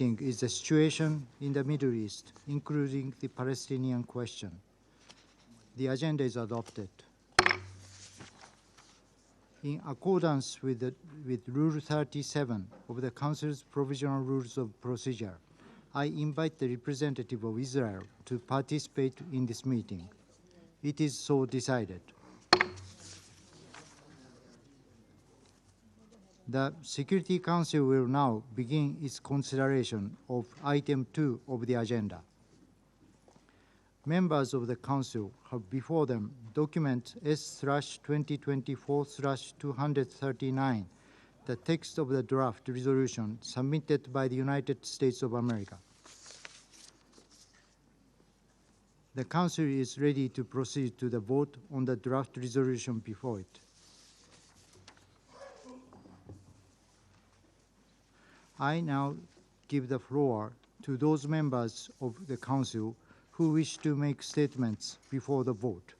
meeting is the situation in the Middle East, including the Palestinian question. The agenda is adopted. In accordance with Rule 37 of the Council's Provisional Rules of Procedure, I invite the representative of Israel to participate in this meeting. It is so decided. The Security Council will now begin its consideration of item 2 of the agenda. Members of the Council have before them document S/2024/239, the text of the draft resolution submitted by the United States of America. The Council is ready to proceed to the vote on the draft resolution before it. I now give the floor to those members of the Council who wish to make statements before the vote.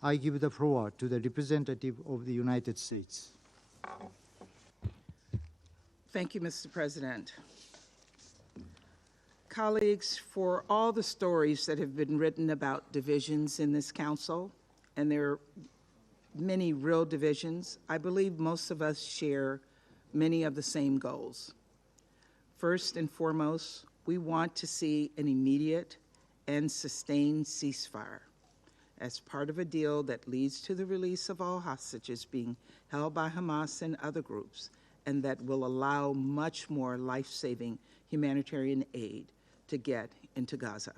I give the floor to the representative of the United States. Thank you, Mr. President. Colleagues, for all the stories that have been written about divisions in this Council, and there are many real divisions, I believe most of us share many of the same goals. First and foremost, we want to see an immediate and sustained ceasefire as part of a deal that leads to the release of all hostages being held by Hamas and other groups, and that will allow much more life-saving humanitarian aid to get into Gaza.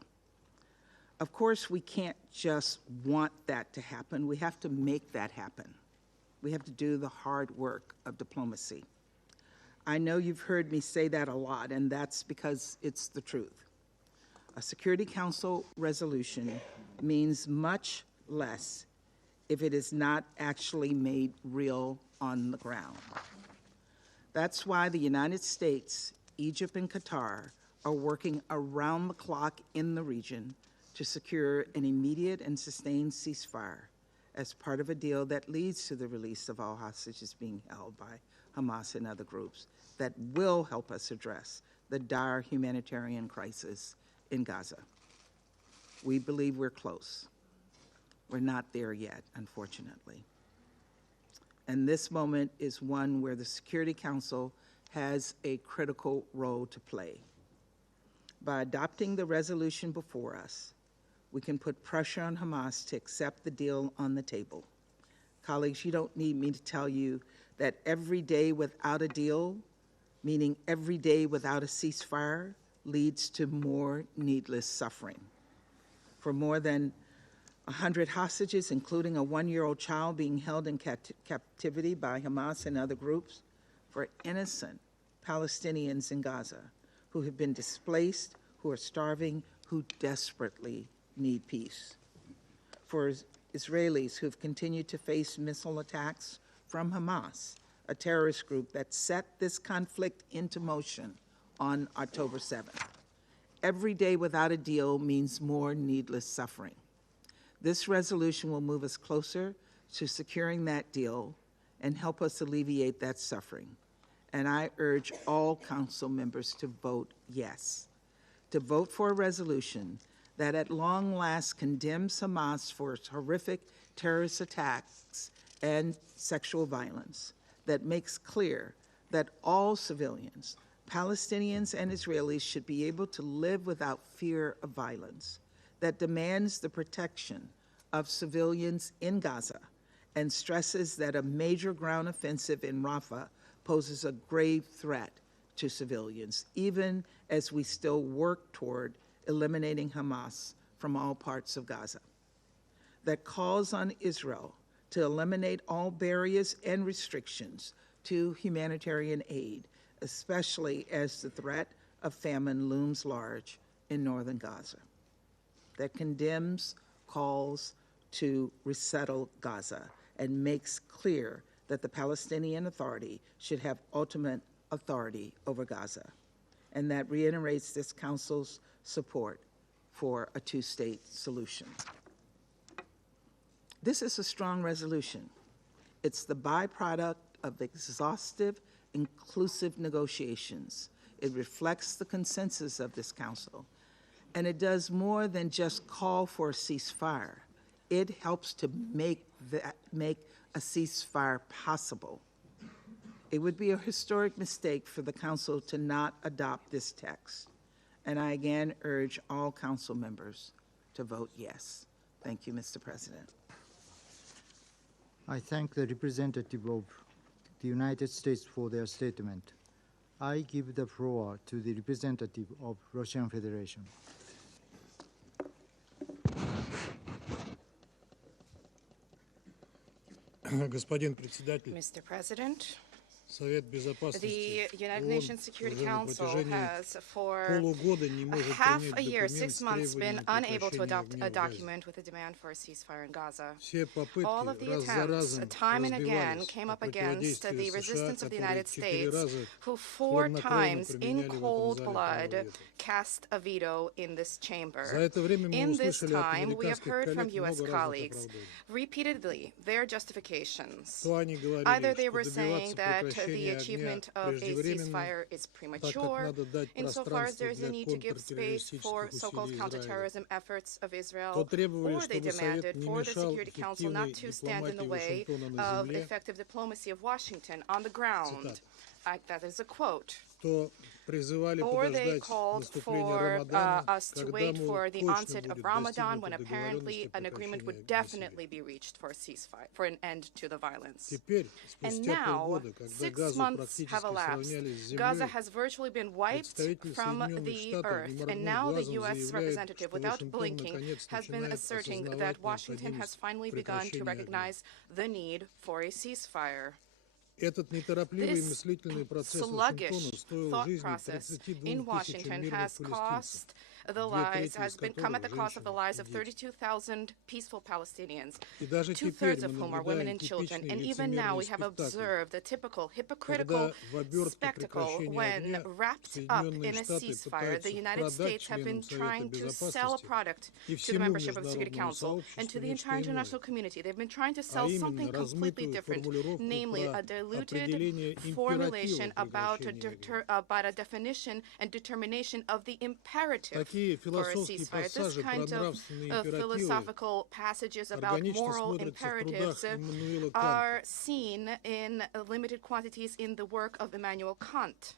Of course, we can't just want that to happen. We have to make that happen. We have to do the hard work of diplomacy. I know you've heard me say that a lot, and that's because it's the truth. A Security Council resolution means much less if it is not actually made real on the ground. That's why the United States, Egypt, and Qatar are working around the clock in the region to secure an immediate and sustained ceasefire as part of a deal that leads to the release of all hostages being held by Hamas and other groups that will help us address the dire humanitarian crisis in Gaza. We believe we're close. We're not there yet, unfortunately. And this moment is one where the Security Council has a critical role to play. By adopting the resolution before us, we can put pressure on Hamas to accept the deal on the table. Colleagues, you don't need me to tell you that every day without a deal, meaning every day without a ceasefire, leads to more needless suffering. For more than 100 hostages, including a 1-year-old child being held in captivity by Hamas and other groups, for innocent Palestinians in Gaza who have been displaced, who are starving, who desperately need peace. For Israelis who have continued to face missile attacks from Hamas, a terrorist group that set this conflict into motion on October 7th. Every day without a deal means more needless suffering. This resolution will move us closer to securing that deal and help us alleviate that suffering. And I urge all Council members to vote yes, to vote for a resolution that at long last condemns Hamas for its horrific terrorist attacks and sexual violence, that makes clear that all civilians, Palestinians and Israelis, should be able to live without fear of violence, that demands the protection of civilians in Gaza, and stresses that a major ground offensive in Rafah poses a grave threat to civilians, even as we still work toward eliminating Hamas from all parts of Gaza, that calls on Israel to eliminate all barriers and restrictions to humanitarian aid, especially as the threat of famine looms large in northern Gaza, that condemns calls to resettle Gaza and makes clear that the Palestinian Authority should have ultimate authority over Gaza, and that reiterates this Council's support for a two-state solution. This is a strong resolution. It's the byproduct of exhaustive, inclusive negotiations It reflects the consensus of this council. And it does more than just call for a ceasefire. It helps to make a ceasefire possible. It would be a historic mistake for the council to not adopt this text. And I again urge all council members to vote yes. Thank you, Mr. President. I thank the representative of the United States for their statement. I give the floor to the representative of Russian Federation. Господин председатель, Mr. President, Совет Безопасности the United ООН Nations Security уже на Council протяжении has for полугода не может half принять a year, документ 6 с months, been требованием unable to прекращения adopt огня a в Газе. document with a demand for a ceasefire in Gaza. Все попытки All of the раз за attempts, разом time and again, разбивались came о up against the противодействии США, resistance of the которые United 4 States, раза who 4 хладнокровно times, in применяли в этом cold зале blood, право вето. cast a veto in this За chamber. это время мы In this услышали от time, we have американских heard from коллег U.S. много разных colleagues оправданий. repeatedly their justifications. То они говорили, Either they что were saying добиваться that the прекращения огня achievement of a преждевременно, ceasefire is так как premature, надо дать insofar as there is a пространство need для to give space for контртеррористических so-called усилий Израиля. counterterrorism efforts of То Israel, требовали, or they чтобы Совет demanded не for the мешал Security Council not эффективной to stand in the дипломатии way Вашингтона на of земле, effective diplomacy of Washington on the ground. Цитата. That is a quote. то призывали Or they подождать called наступления for Рамадана, us to когда, wait мол, for the точно onset of будет Ramadan, when достигнута apparently договоренность о an agreement прекращении would насилия. definitely be reached for a ceasefire, for an end to the violence. Теперь, And спустя now, полгода, когда 6 Газу months практически have elapsed. сравняли с Gaza землей, has virtually been wiped представитель from Соединенных the Штатов, не earth, and моргнув now the глазом, U.S. заявляет, representative, что without Вашингтон blinking, наконец has been начинает asserting осознавать that Washington has необходимость finally begun to прекращения огня. recognize the need for a ceasefire. Этот неторопливый This мыслительный процесс sluggish Вашингтона стоил thought жизни process 32 in тысячам Washington мирных has палестинцев, cost the две lives, трети из has been come at the которых cost of the женщины lives и of дети. 32,000 peaceful Palestinians, И даже two-thirds теперь of мы whom are women наблюдаем and children. типичный And even now лицемерный we have спектакль, observed a typical hypocritical когда в обертке spectacle прекращения when, огня wrapped up Соединенные in a Штаты ceasefire, the пытаются United продать States have been членам Совета trying to sell a Безопасности product и to the всему membership of the Security международному Council and to сообществу the нечто entire иное, international community. They've been trying to а sell something именно completely размытую different, формулировку namely про a diluted определение formulation императива about прекращения огня. about a definition and determination of the imperative Такие for a философские ceasefire. This пассажи про kind of нравственные императивы philosophical passages about органично moral смотрятся в imperatives трудах Иммануила are Канта. seen in limited quantities in the work of Immanuel Kant.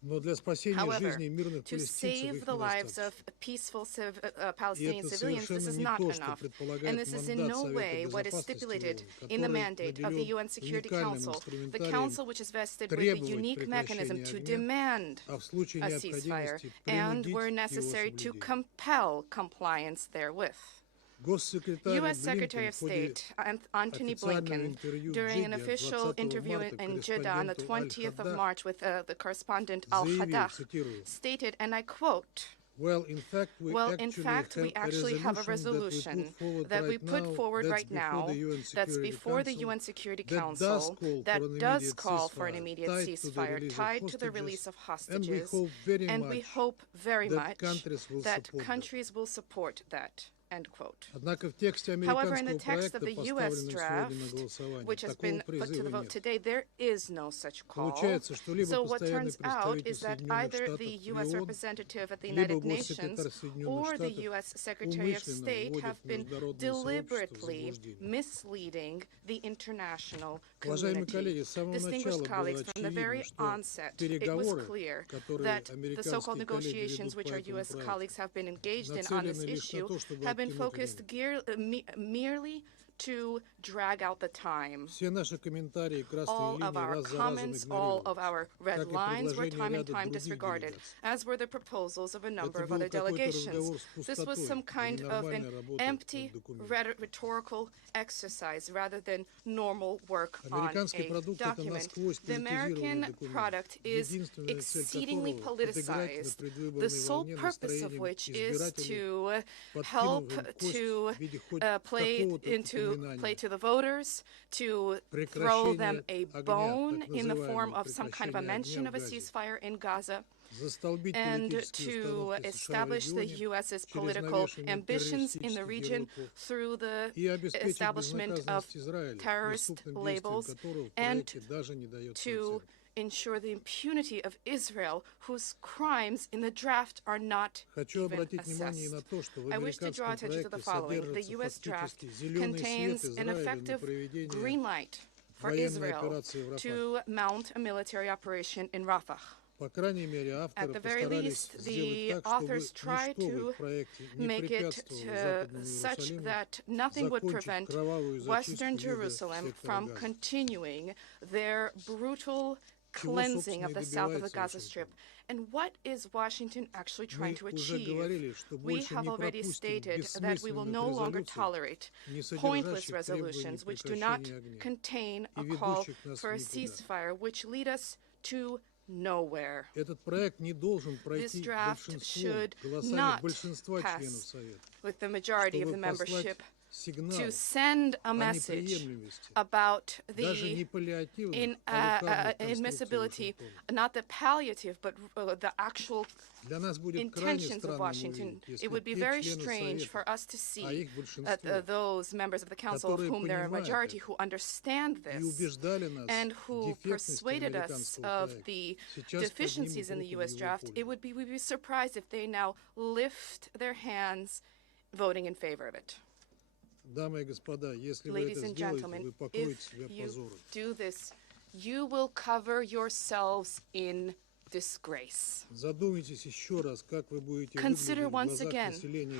Но для спасения However, жизней мирных to палестинцев save их the lives недостаточно. of peaceful И Palestinian это civilians, this совершенно is не not то, что enough. предполагает And this is in мандат no Совета way what is Безопасности stipulated ООН, in the который mandate of the наделен UN Security уникальным Council, the инструментарием council which is vested with a требовать unique mechanism to прекращения огня, demand а в случае a ceasefire, необходимости and принудить where его necessary to соблюдение. compel compliance therewith. Госсекретарь U.S. Secretary Блинкен of в ходе State Antony официального Blinken, интервью в during an Джидде official 20 interview марта in Jeddah on the корреспонденту 20th of Аль-Хаддах March with the correspondent заявил, Al-Haddach, цитирую, stated, and I quote, Well, in fact, we actually have a resolution that we put forward right now that's before the UN Security Council that does call for an immediate ceasefire tied to the release of hostages, and we hope very much that countries will support that. End quote. Однако в тексте However, in the американского text of проекта, the U.S. поставленного draft, сегодня на голосование, which has такого been put to the призыва vote нет. today, there is no such call. Получается, что либо So what постоянный turns out представитель is that Соединенных either Штатов the при U.S. ООН, representative at the либо United госсекретарь Nations Соединенных or the Штатов U.S. Secretary of умышленно State вводит have been международное сообщество в deliberately заблуждение. misleading the international Уважаемые коллеги, community. с самого Distinguished начала colleagues, было from the very очевидно, что onset, it was переговоры, clear которые that the американские so-called коллеги negotiations ведут which по our этому U.S. проекту, colleagues have been engaged in on this нацелены лишь на issue то, чтобы have been оттянуть focused merely to drag out the time. Все наши комментарии, красные All of линии our раз за разом comments, all of игнорировались, our red как и lines were предложения time and ряда time других disregarded, делегаций. as were the proposals of a number Это of был other какой-то delegations. разговор с This was some пустотой, а kind не of an нормальная работа empty над документом. rhetorical exercise rather than normal work on Американский a продукт — это document. насквозь The American политизированный документ, product is единственная цель exceedingly которого — подыграть на politicized, the предвыборной sole волне purpose of настроениям which is избирателей, to подкинув help им кость to в виде хоть play какого-то упоминания. to the voters, to throw them a огня, bone так in the form of some kind of a прекращение mention огня of в a Газе, ceasefire in Gaza, застолбить and политические to установки США в establish the регионе U.S.'s через political навешивание ambitions in the террористических region ярлыков through the и обеспечить establishment of безнаказанность Израиля, terrorist преступным действиям labels, которого в and проекте даже не дается to оценки. ensure the impunity of Israel, whose crimes in the draft are not even assessed. I wish to draw attention to the following. The U.S. draft contains an effective green light for Israel to mount a military operation in Rafah. At the very least, the authors try to make it such that nothing would prevent Western Jerusalem from continuing their brutal cleansing of the south of the Gaza Strip. And what is Washington actually trying to achieve? We have already stated that we will no longer tolerate pointless resolutions which do not contain a call for a ceasefire, which lead us to nowhere. This draft should not pass with the majority of the membership to send a message about the inadmissibility, not the palliative, but the actual intentions of Washington. It would be very strange for us to see those members of the Council, of whom there are a majority, who understand this and who persuaded us of the deficiencies in the U.S. draft. We'd be surprised if they now lift their hands voting in favor of it. Ladies and gentlemen, if you do this, you will cover yourselves in disgrace. Consider once again,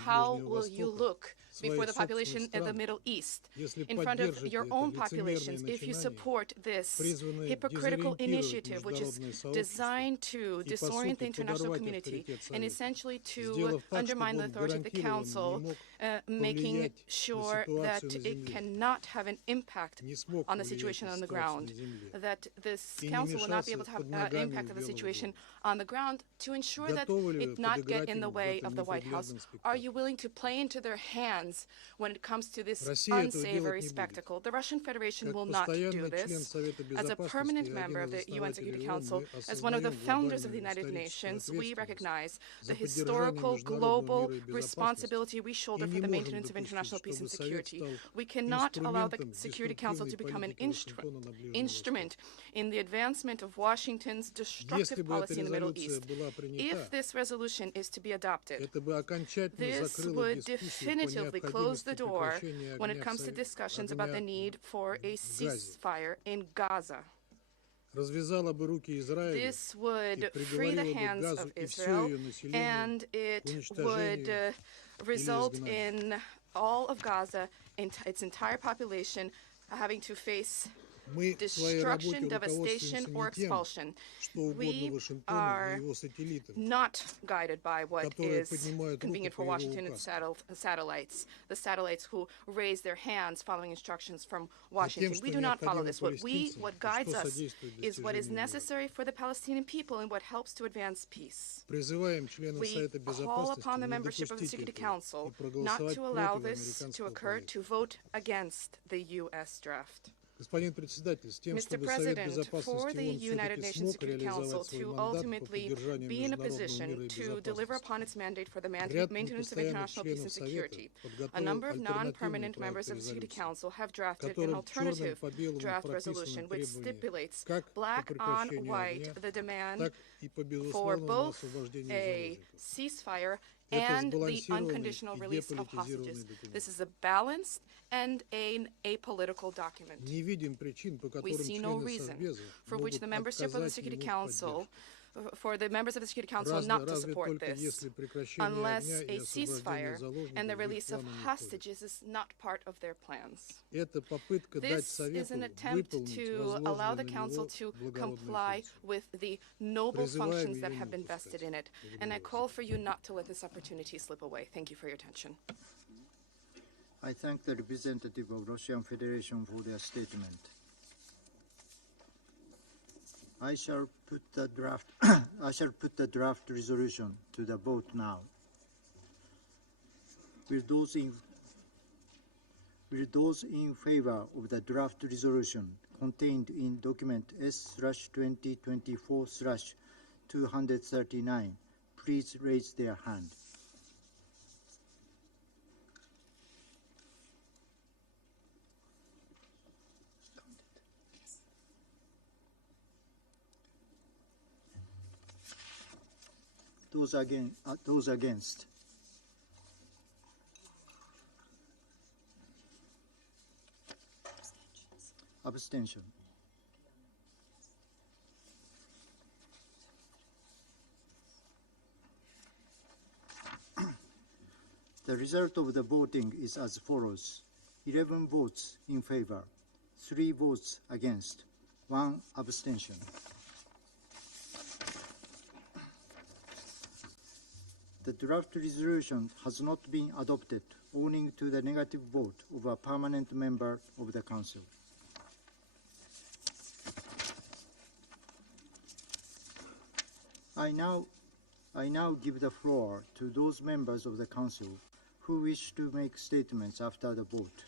how will you look before the population of the Middle East, in front of your own populations, if you support this hypocritical initiative, which is designed to disorient the international community and essentially to undermine the authority of the Council, making sure that it cannot have an impact on the situation on the ground, that this Council will not be able to have an impact on the situation on the ground, to ensure that it not get in the way of the White House? Are you willing to play into their hands when it comes to this unsavory spectacle? The Russian Federation will not do this. As a permanent member of the UN Security Council, as one of the founders of the United Nations, we recognize the historical global responsibility we shoulder for the maintenance of international peace and security. We cannot allow the Security Council to become an instrument in the advancement of Washington's destructive policy in the Middle East. If this resolution is to be adopted, this would definitively close the door when it comes to discussions about the need for a ceasefire in Gaza. This would free the hands of Israel, and it would result in all of Gaza, its entire population, having to face destruction, devastation, or expulsion. We are not guided by what is convenient for Washington and satellites, the satellites who raise their hands following instructions from Washington. We do not follow this. What guides us is what is necessary for the Palestinian people and what helps to advance peace. We call upon the membership of the Security Council not to allow this to occur, to vote against the U.S. draft. Mr. President, for the United Nations Security Council to ultimately be in a position to deliver upon its mandate for the maintenance of international peace and security, a number of non-permanent members of the Security Council have drafted an alternative draft resolution which stipulates black on white the demand for both a ceasefire and the unconditional release of hostages. This is a balanced and an apolitical document. We see no reason for which the membership of the Security Council, for the members of the Security Council not to support this, unless a ceasefire and the release of hostages is not part of their plans. This is an attempt to allow the Council to comply with the noble functions that have been vested in it, and I call for you not to let this opportunity slip away. Thank you for your attention. I thank the representative of Russian Federation for their statement. I shall put the draft resolution to the vote now. Will those in favor of the draft resolution contained in document S/2024/239 please raise their hand. Those against. Abstention. The result of the voting is as follows: 11 votes in favor, 3 votes against, 1 abstention. The draft resolution has not been adopted owing to the negative vote of a permanent member of the Council. I now give the floor to those members of the Council who wish to make statements after the vote.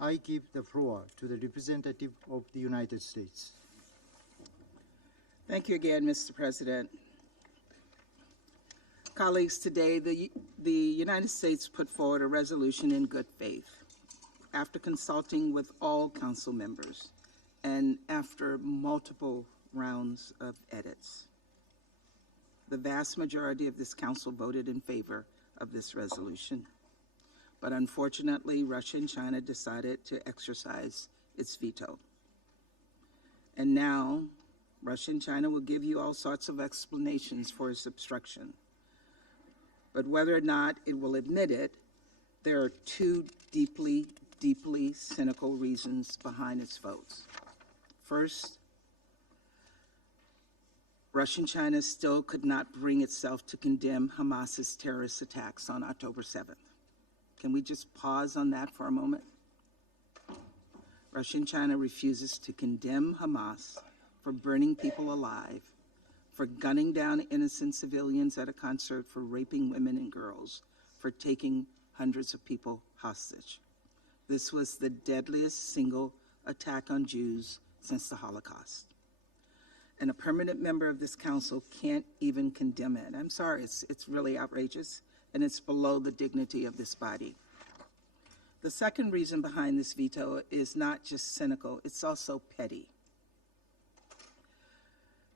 I give the floor to the representative of the United States. Thank you again, Mr. President. Colleagues, today the United States put forward a resolution in good faith after consulting with all Council members and after multiple rounds of edits. The vast majority of this Council voted in favor of this resolution. But unfortunately, Russia and China decided to exercise its veto. And now, Russia and China will give you all sorts of explanations for its obstruction. But whether or not it will admit it, there are two deeply, deeply cynical reasons behind its votes. First, Russia and China still could not bring itself to condemn Hamas's terrorist attacks on October 7th. Can we just pause on that for a moment? Russia and China refuses to condemn Hamas for burning people alive, for gunning down innocent civilians at a concert, for raping women and girls, for taking hundreds of people hostage. This was the deadliest single attack on Jews since the Holocaust. And a permanent member of this Council can't even condemn it. I'm sorry, it's really outrageous, and it's below the dignity of this body. The second reason behind this veto is not just cynical, it's also petty.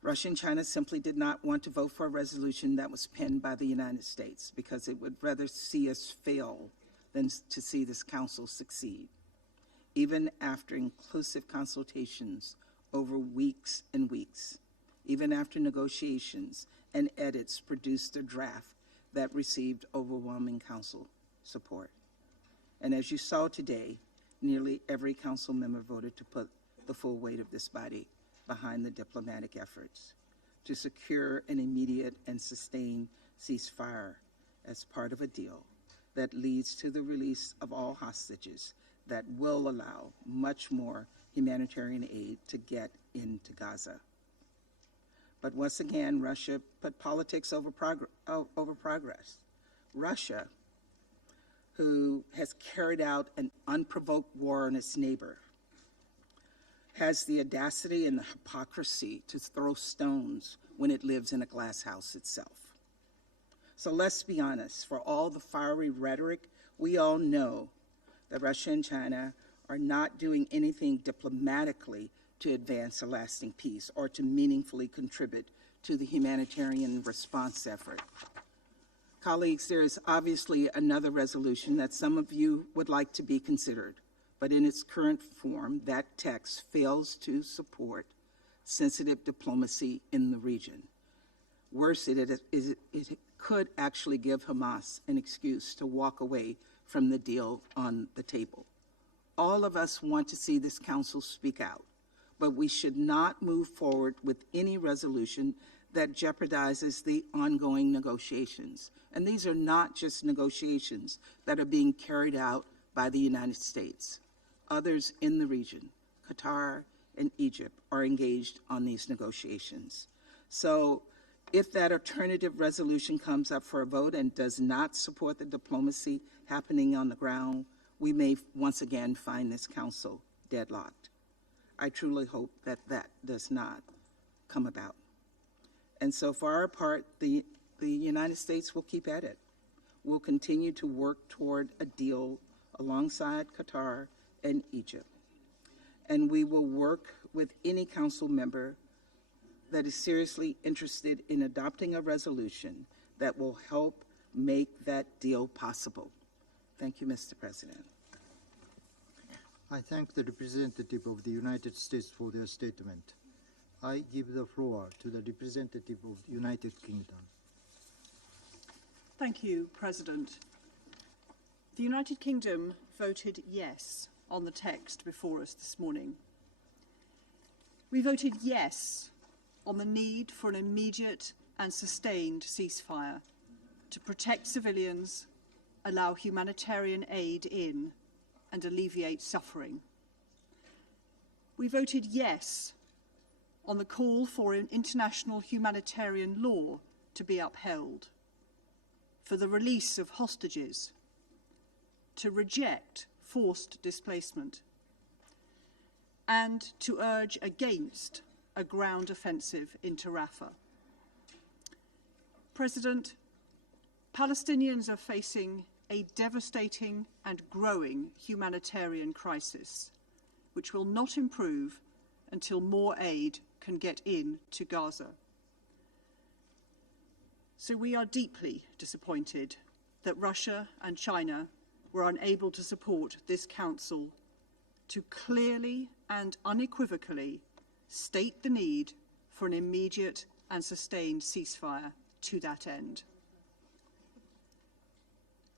Russia and China simply did not want to vote for a resolution that was penned by the United States because it would rather see us fail than to see this Council succeed. Even after inclusive consultations over weeks and weeks, even after negotiations and edits produced a draft that received overwhelming Council support. And as you saw today, nearly every Council member voted to put the full weight of this body behind the diplomatic efforts to secure an immediate and sustained ceasefire as part of a deal that leads to the release of all hostages that will allow much more humanitarian aid to get into Gaza. But once again, Russia put politics over progress. Russia, who has carried out an unprovoked war on its neighbor, has the audacity and the hypocrisy to throw stones when it lives in a glass house itself. So let's be honest, for all the fiery rhetoric, we all know that Russia and China are not doing anything diplomatically to advance a lasting peace or to meaningfully contribute to the humanitarian response effort. Colleagues, there is obviously another resolution that some of you would like to be considered, but in its current form, that text fails to support sensitive diplomacy in the region. Worse, it could actually give Hamas an excuse to walk away from the deal on the table. All of us want to see this Council speak out, but we should not move forward with any resolution that jeopardizes the ongoing negotiations. And these are not just negotiations that are being carried out by the United States. Others in the region, Qatar and Egypt, are engaged on these negotiations. So if that alternative resolution comes up for a vote and does not support the diplomacy happening on the ground, we may once again find this Council deadlocked. I truly hope that that does not come about. And so for our part, the United States will keep at it. We'll continue to work toward a deal alongside Qatar and Egypt. And we will work with any Council member that is seriously interested in adopting a resolution that will help make that deal possible. Thank you, Mr. President. I thank the representative of the United States for their statement. I give the floor to the representative of the United Kingdom. Thank you, President. The United Kingdom voted yes on the text before us this morning. We voted yes on the need for an immediate and sustained ceasefire to protect civilians, allow humanitarian aid in, and alleviate suffering. We voted yes on the call for an international humanitarian law to be upheld, for the release of hostages, to reject forced displacement, and to urge against a ground offensive into Rafah. President, Palestinians are facing a devastating and growing humanitarian crisis, which will not improve until more aid can get in to Gaza. So we are deeply disappointed that Russia and China were unable to support this Council to clearly and unequivocally state the need for an immediate and sustained ceasefire to that end.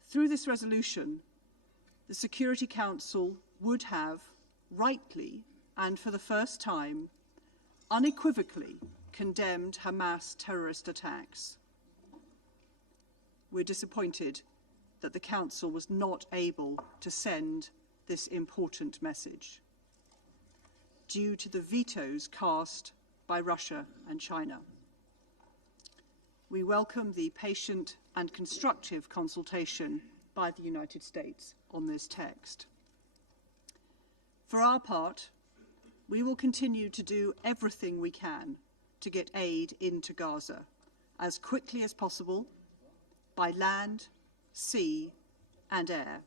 Through this resolution, the Security Council would have, rightly and for the first time, unequivocally condemned Hamas terrorist attacks. We're disappointed that the Council was not able to send this important message due to the vetoes cast by Russia and China. We welcome the patient and constructive consultation by the United States on this text. For our part, we will continue to do everything we can to get aid into Gaza as quickly as possible by land, sea, and air.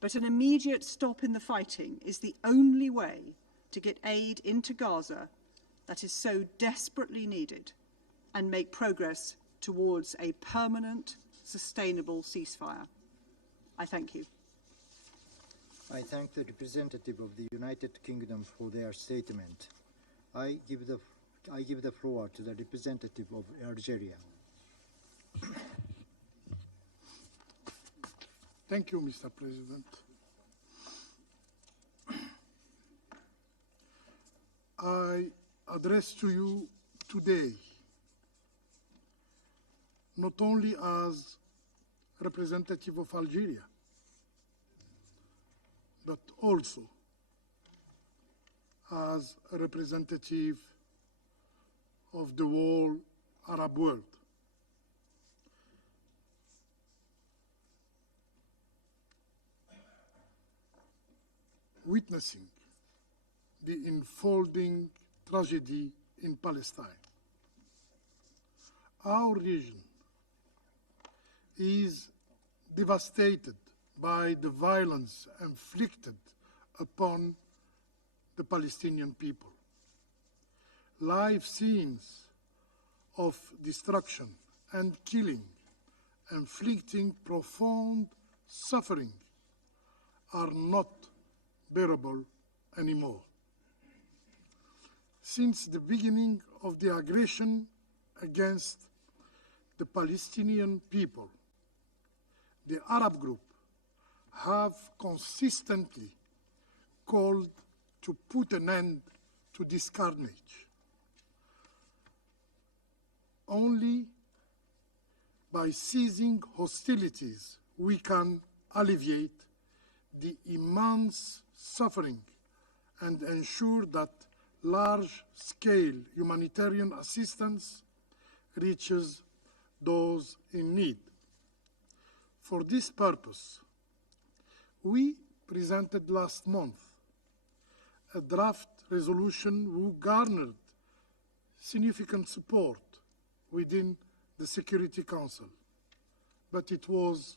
But an immediate stop in the fighting is the only way to get aid into Gaza that is so desperately needed and make progress towards a permanent, sustainable ceasefire. I thank you. I thank the representative of the United Kingdom for their statement. I give the floor to the representative of Algeria. Thank you, Mr. President. I address to you today not only as representative of Algeria, but also as a representative of the whole Arab world. Witnessing the unfolding tragedy in Palestine. Our region is devastated by the violence inflicted upon the Palestinian people. Live scenes of destruction and killing, inflicting profound suffering, are not bearable anymore. Since the beginning of the aggression against the Palestinian people, the Arab group have consistently called to put an end to this carnage. Only by ceasing hostilities we can alleviate the immense suffering and ensure that large-scale humanitarian assistance reaches those in need. For this purpose, we presented last month a draft resolution who garnered significant support within the Security Council, but it was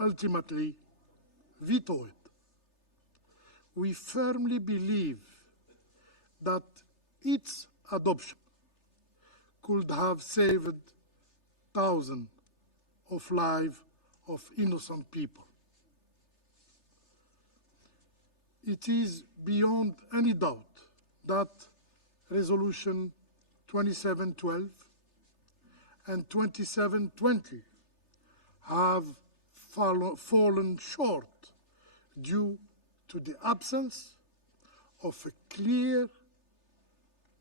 ultimately vetoed. We firmly believe that its adoption could have saved thousands of lives of innocent people. It is beyond any doubt that Resolution 2712 and 2720 have fallen short due to the absence of a clear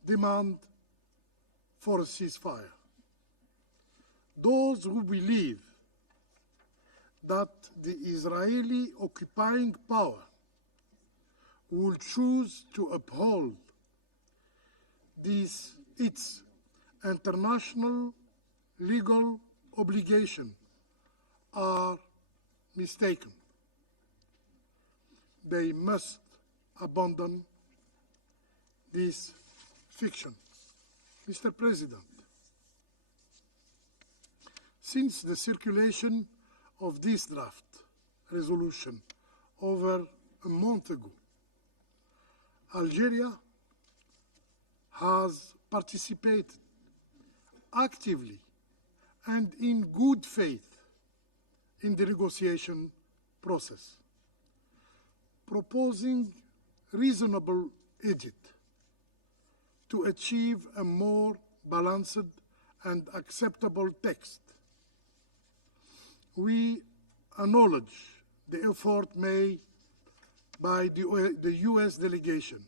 demand for a ceasefire. Those who believe that the Israeli occupying power will choose to uphold its international legal obligation are mistaken. They must abandon this fiction. Mr. President, since the circulation of this draft resolution over a month ago, Algeria has participated actively and in good faith in the negotiation process, proposing reasonable edit to achieve a more balanced and acceptable text. We acknowledge the effort made by the US delegation,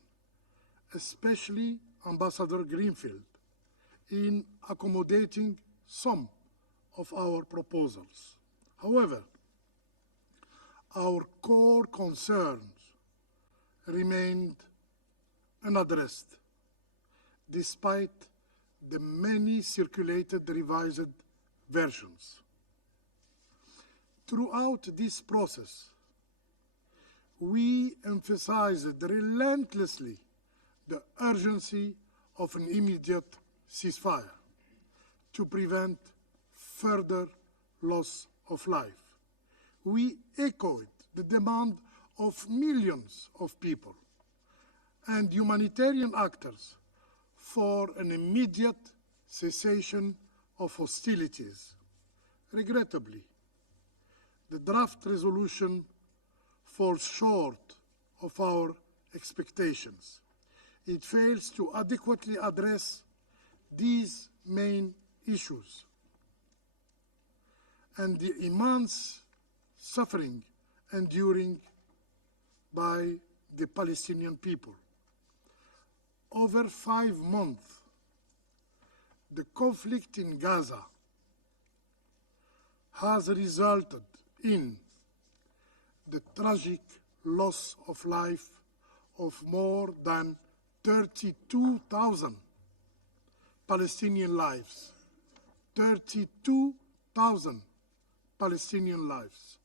especially Ambassador Greenfield, in accommodating some of our proposals. However, our core concerns remained unaddressed, despite the many circulated revised versions. Throughout this process, we emphasized relentlessly the urgency of an immediate ceasefire to prevent further loss of life. We echoed the demand of millions of people and humanitarian actors for an immediate cessation of hostilities. Regrettably, the draft resolution falls short of our expectations. It fails to adequately address these main issues and the immense suffering enduring by the Palestinian people. Over 5 months, the conflict in Gaza has resulted in the tragic loss of life of more than 32,000 Palestinian lives. 32,000 Palestinian lives.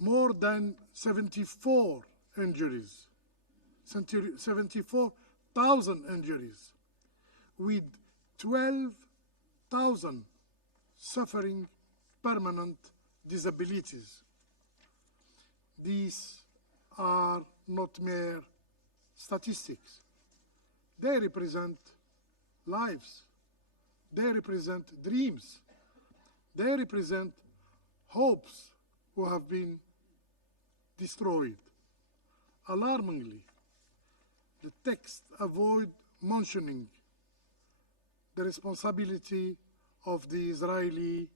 More than 74,000 injuries, with 12,000 suffering permanent disabilities. These are not mere statistics. They represent lives. They represent dreams. They represent hopes who have been destroyed. Alarmingly, the text avoids mentioning the responsibility of the Israeli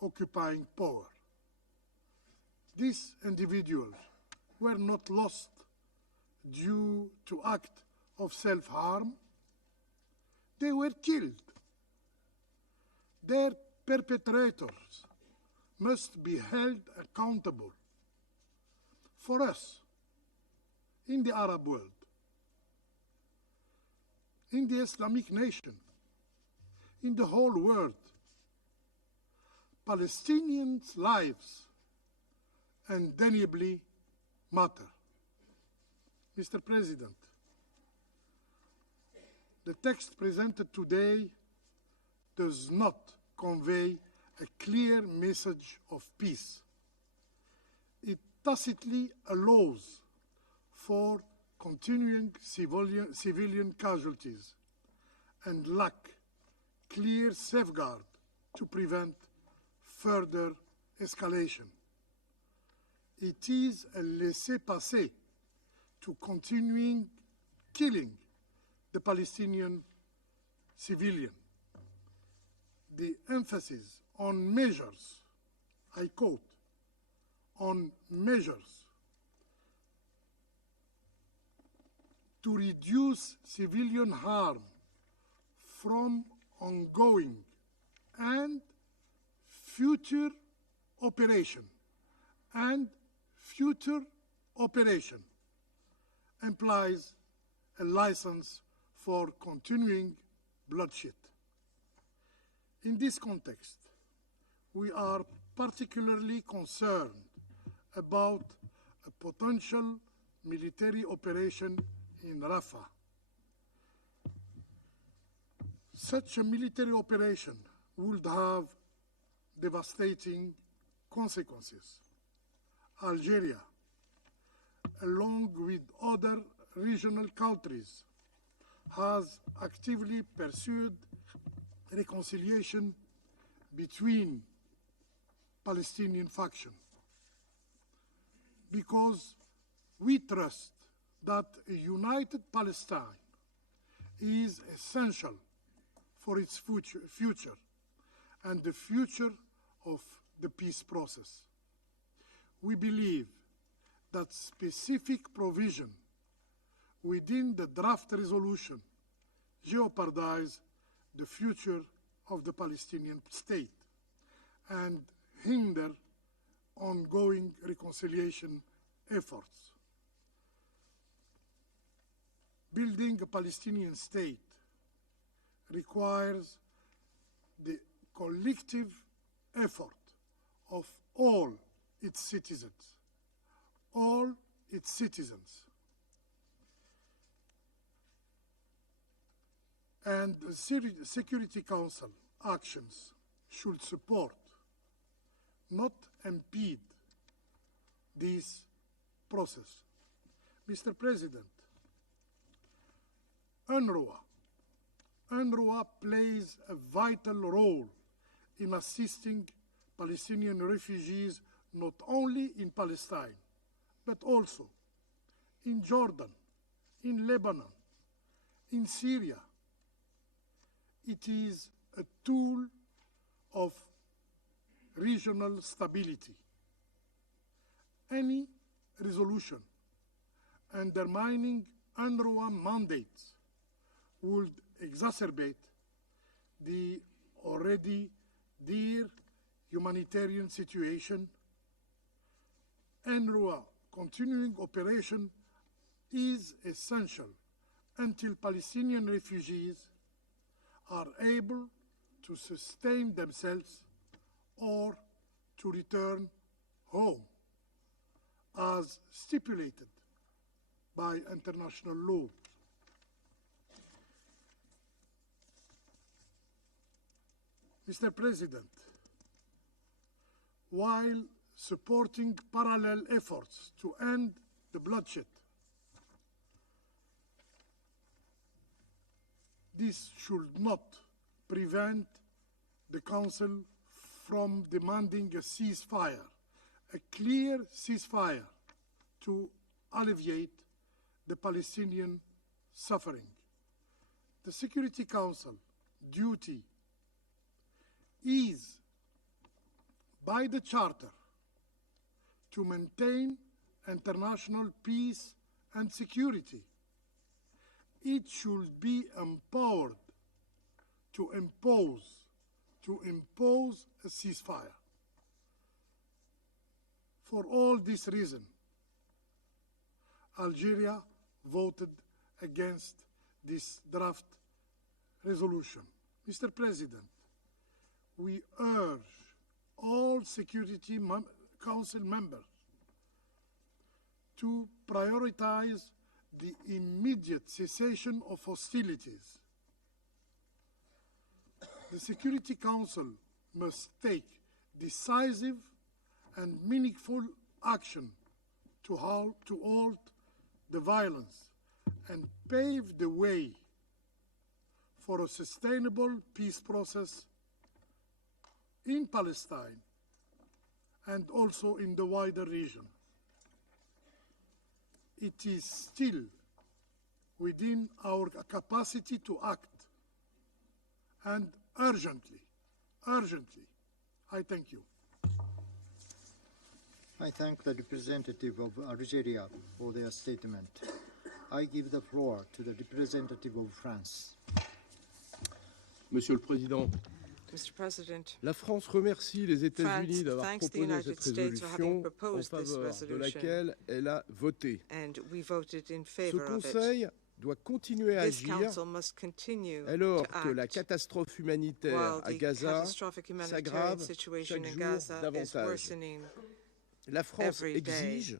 occupying power. These individuals were not lost due to act of self-harm. They were killed. Their perpetrators must be held accountable. For us, in the Arab world, in the Islamic nation, in the whole world, Palestinians' lives undeniably matter. Mr. President, the text presented today does not convey a clear message of peace. It tacitly allows for continuing civilian casualties, and lack clear safeguard to prevent further escalation. It is a laissez-passer to continuing killing the Palestinian civilian. The emphasis on measures, I quote, on measures to reduce civilian harm from ongoing and future operation implies a license for continuing bloodshed. In this context, we are particularly concerned about a potential military operation in Rafah. Such a military operation would have devastating consequences. Algeria, along with other regional countries, has actively pursued reconciliation between Palestinian factions because we trust that a united Palestine is essential for its future and the future of the peace process. We believe that specific provision within the draft resolution jeopardize the future of the Palestinian state and hinder ongoing reconciliation efforts. Building a Palestinian state requires the collective effort of all its citizens. And the Security Council actions should support, not impede, this process. Mr. President, UNRWA plays a vital role in assisting Palestinian refugees not only in Palestine, but also in Jordan, in Lebanon, in Syria. It is a tool of regional stability. Any resolution undermining UNRWA mandates would exacerbate the already dire humanitarian situation. UNRWA continuing operation is essential until Palestinian refugees are able to sustain themselves or to return home, as stipulated by international law. Mr. President, while supporting parallel efforts to end the bloodshed, this should not prevent the Council from demanding a ceasefire, a clear ceasefire to alleviate the Palestinian suffering. The Security Council duty is, by the Charter, to maintain international peace and security. It should be empowered to impose a ceasefire. For all this reason, Algeria voted against this draft resolution. Mr. President, we urge all Security Council members to prioritize the immediate cessation of hostilities. The Security Council must take decisive and meaningful action to halt the violence and pave the way for a sustainable peace process in Palestine and also in the wider region. It is still within our capacity to act, and urgently. I thank you. I thank the representative of Algeria for their statement. I give the floor to the representative of France. Monsieur le Président, Mr. President, la France remercie les États-Unis France d'avoir thanks the proposé United cette States for having résolution en proposed this faveur de resolution, laquelle elle a voté. and we voted in Ce favor of it. Conseil doit continuer à This agir council must continue alors to que la act catastrophe humanitaire while à the Gaza catastrophic humanitarian s'aggrave situation chaque in jour Gaza is davantage. worsening. La France every day. exige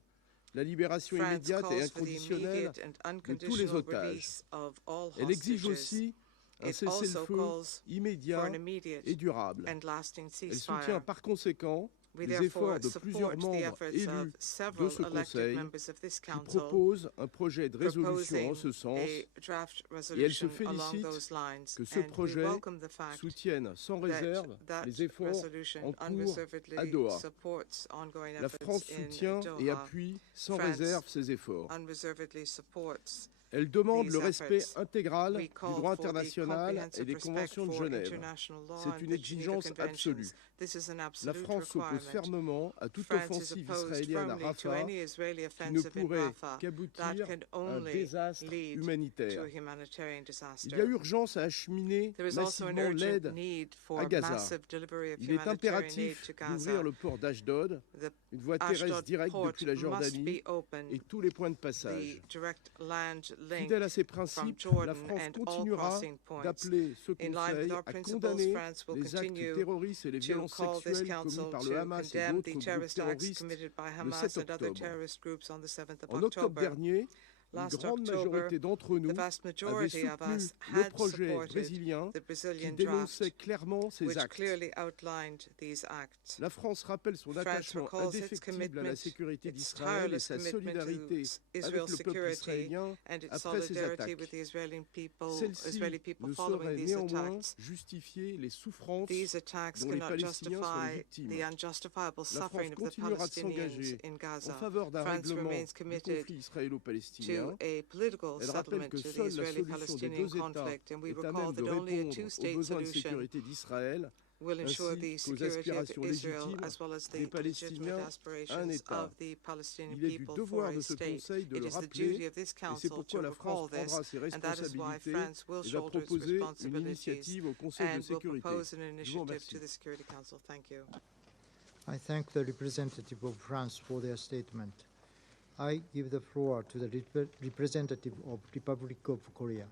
la libération France immédiate et calls for the inconditionnelle immediate and de tous les unconditional otages. release of all Elle exige hostages. aussi un It also cessez-le-feu calls for immédiat an immediate et durable. and lasting Elle soutient ceasefire. par conséquent We les therefore efforts de plusieurs support the membres efforts élus of de several ce elected Conseil members of this qui council proposent un projet de résolution proposing en ce sens a draft et elle se resolution along félicite those lines. que ce And we projet welcome the fact soutienne sans réserve that les efforts resolution en cours à unreservedly Doha. supports ongoing La efforts France in soutient et Doha. appuie sans France réserve ces efforts. Unreservedly supports. Elle demande these le respect efforts. intégral We du call droit for the international et comprehensive des respect conventions de for Genève. international law C'est and une the Geneva exigence Conventions. absolue. This is an La absolute France s'oppose requirement. fermement à toute France is offensive opposed israélienne à firmly to Rafah any Israeli qui ne offensive in pourrait Rafah qu'aboutir that can à un only désastre lead to humanitaire. a humanitarian Il disaster. y a urgence à acheminer There is also an massivement urgent l'aide need for à Gaza. massive delivery of Il est humanitarian aid impératif to d'ouvrir Gaza. le port d'Ashdod, The une voie terrestre Ashdod directe port depuis la must Jordanie be opened, et tous les points de the passage. direct land link Fidèle à ces from principes, la Jordan France and all continuera crossing points. d'appeler ce In line with Conseil our à principles, condamner France will les actes continue terroristes et les to violences call this sexuelles council commis par le to Hamas et condemn d'autres the groupes terrorist acts terroristes committed by le Hamas 7 and other octobre. terrorist groups on the 7th of En octobre October. dernier, une Last grande October, majorité d'entre nous the vast avait majority of soutenu us le had projet supported brésilien the qui Brazilian draft, dénonçait clairement ces which actes. clearly outlined these acts. La France rappelle son France attachement recalls its indéfectible à la commitment, sécurité its d'Israël et tireless sa commitment solidarité to avec Israel's le peuple security israélien and its après ces solidarity attaques. with the Israeli people Celle-ci ne following saurait these néanmoins attacks. justifier les souffrances These attacks dont les cannot Palestiniens sont les justify victimes. the unjustifiable La suffering France of the continuera de s'engager Palestinians in Gaza. en faveur d'un France règlement remains du committed conflit israélo-palestinien. to a political Elle rappelle settlement que to the seule la solution des Israeli-Palestinian deux États conflict, and we est à recall même de that only a répondre aux two-state besoins de solution sécurité d'Israël will ensure the ainsi qu'aux security of aspirations Israel légitimes as well as the des legitimate Palestiniens à un aspirations État. of the Palestinian Il est du people for devoir de a ce state. Conseil de It le is the rappeler duty of this et c'est council to pourquoi la recall France this, prendra ses and that is why responsabilités France will et va shoulder its proposer une responsibilities initiative au Conseil de and will sécurité. propose an Je vous initiative remercie. to the Security Council. Thank you. I thank the representative of France for their statement. I give the floor to the representative of Republic of Korea.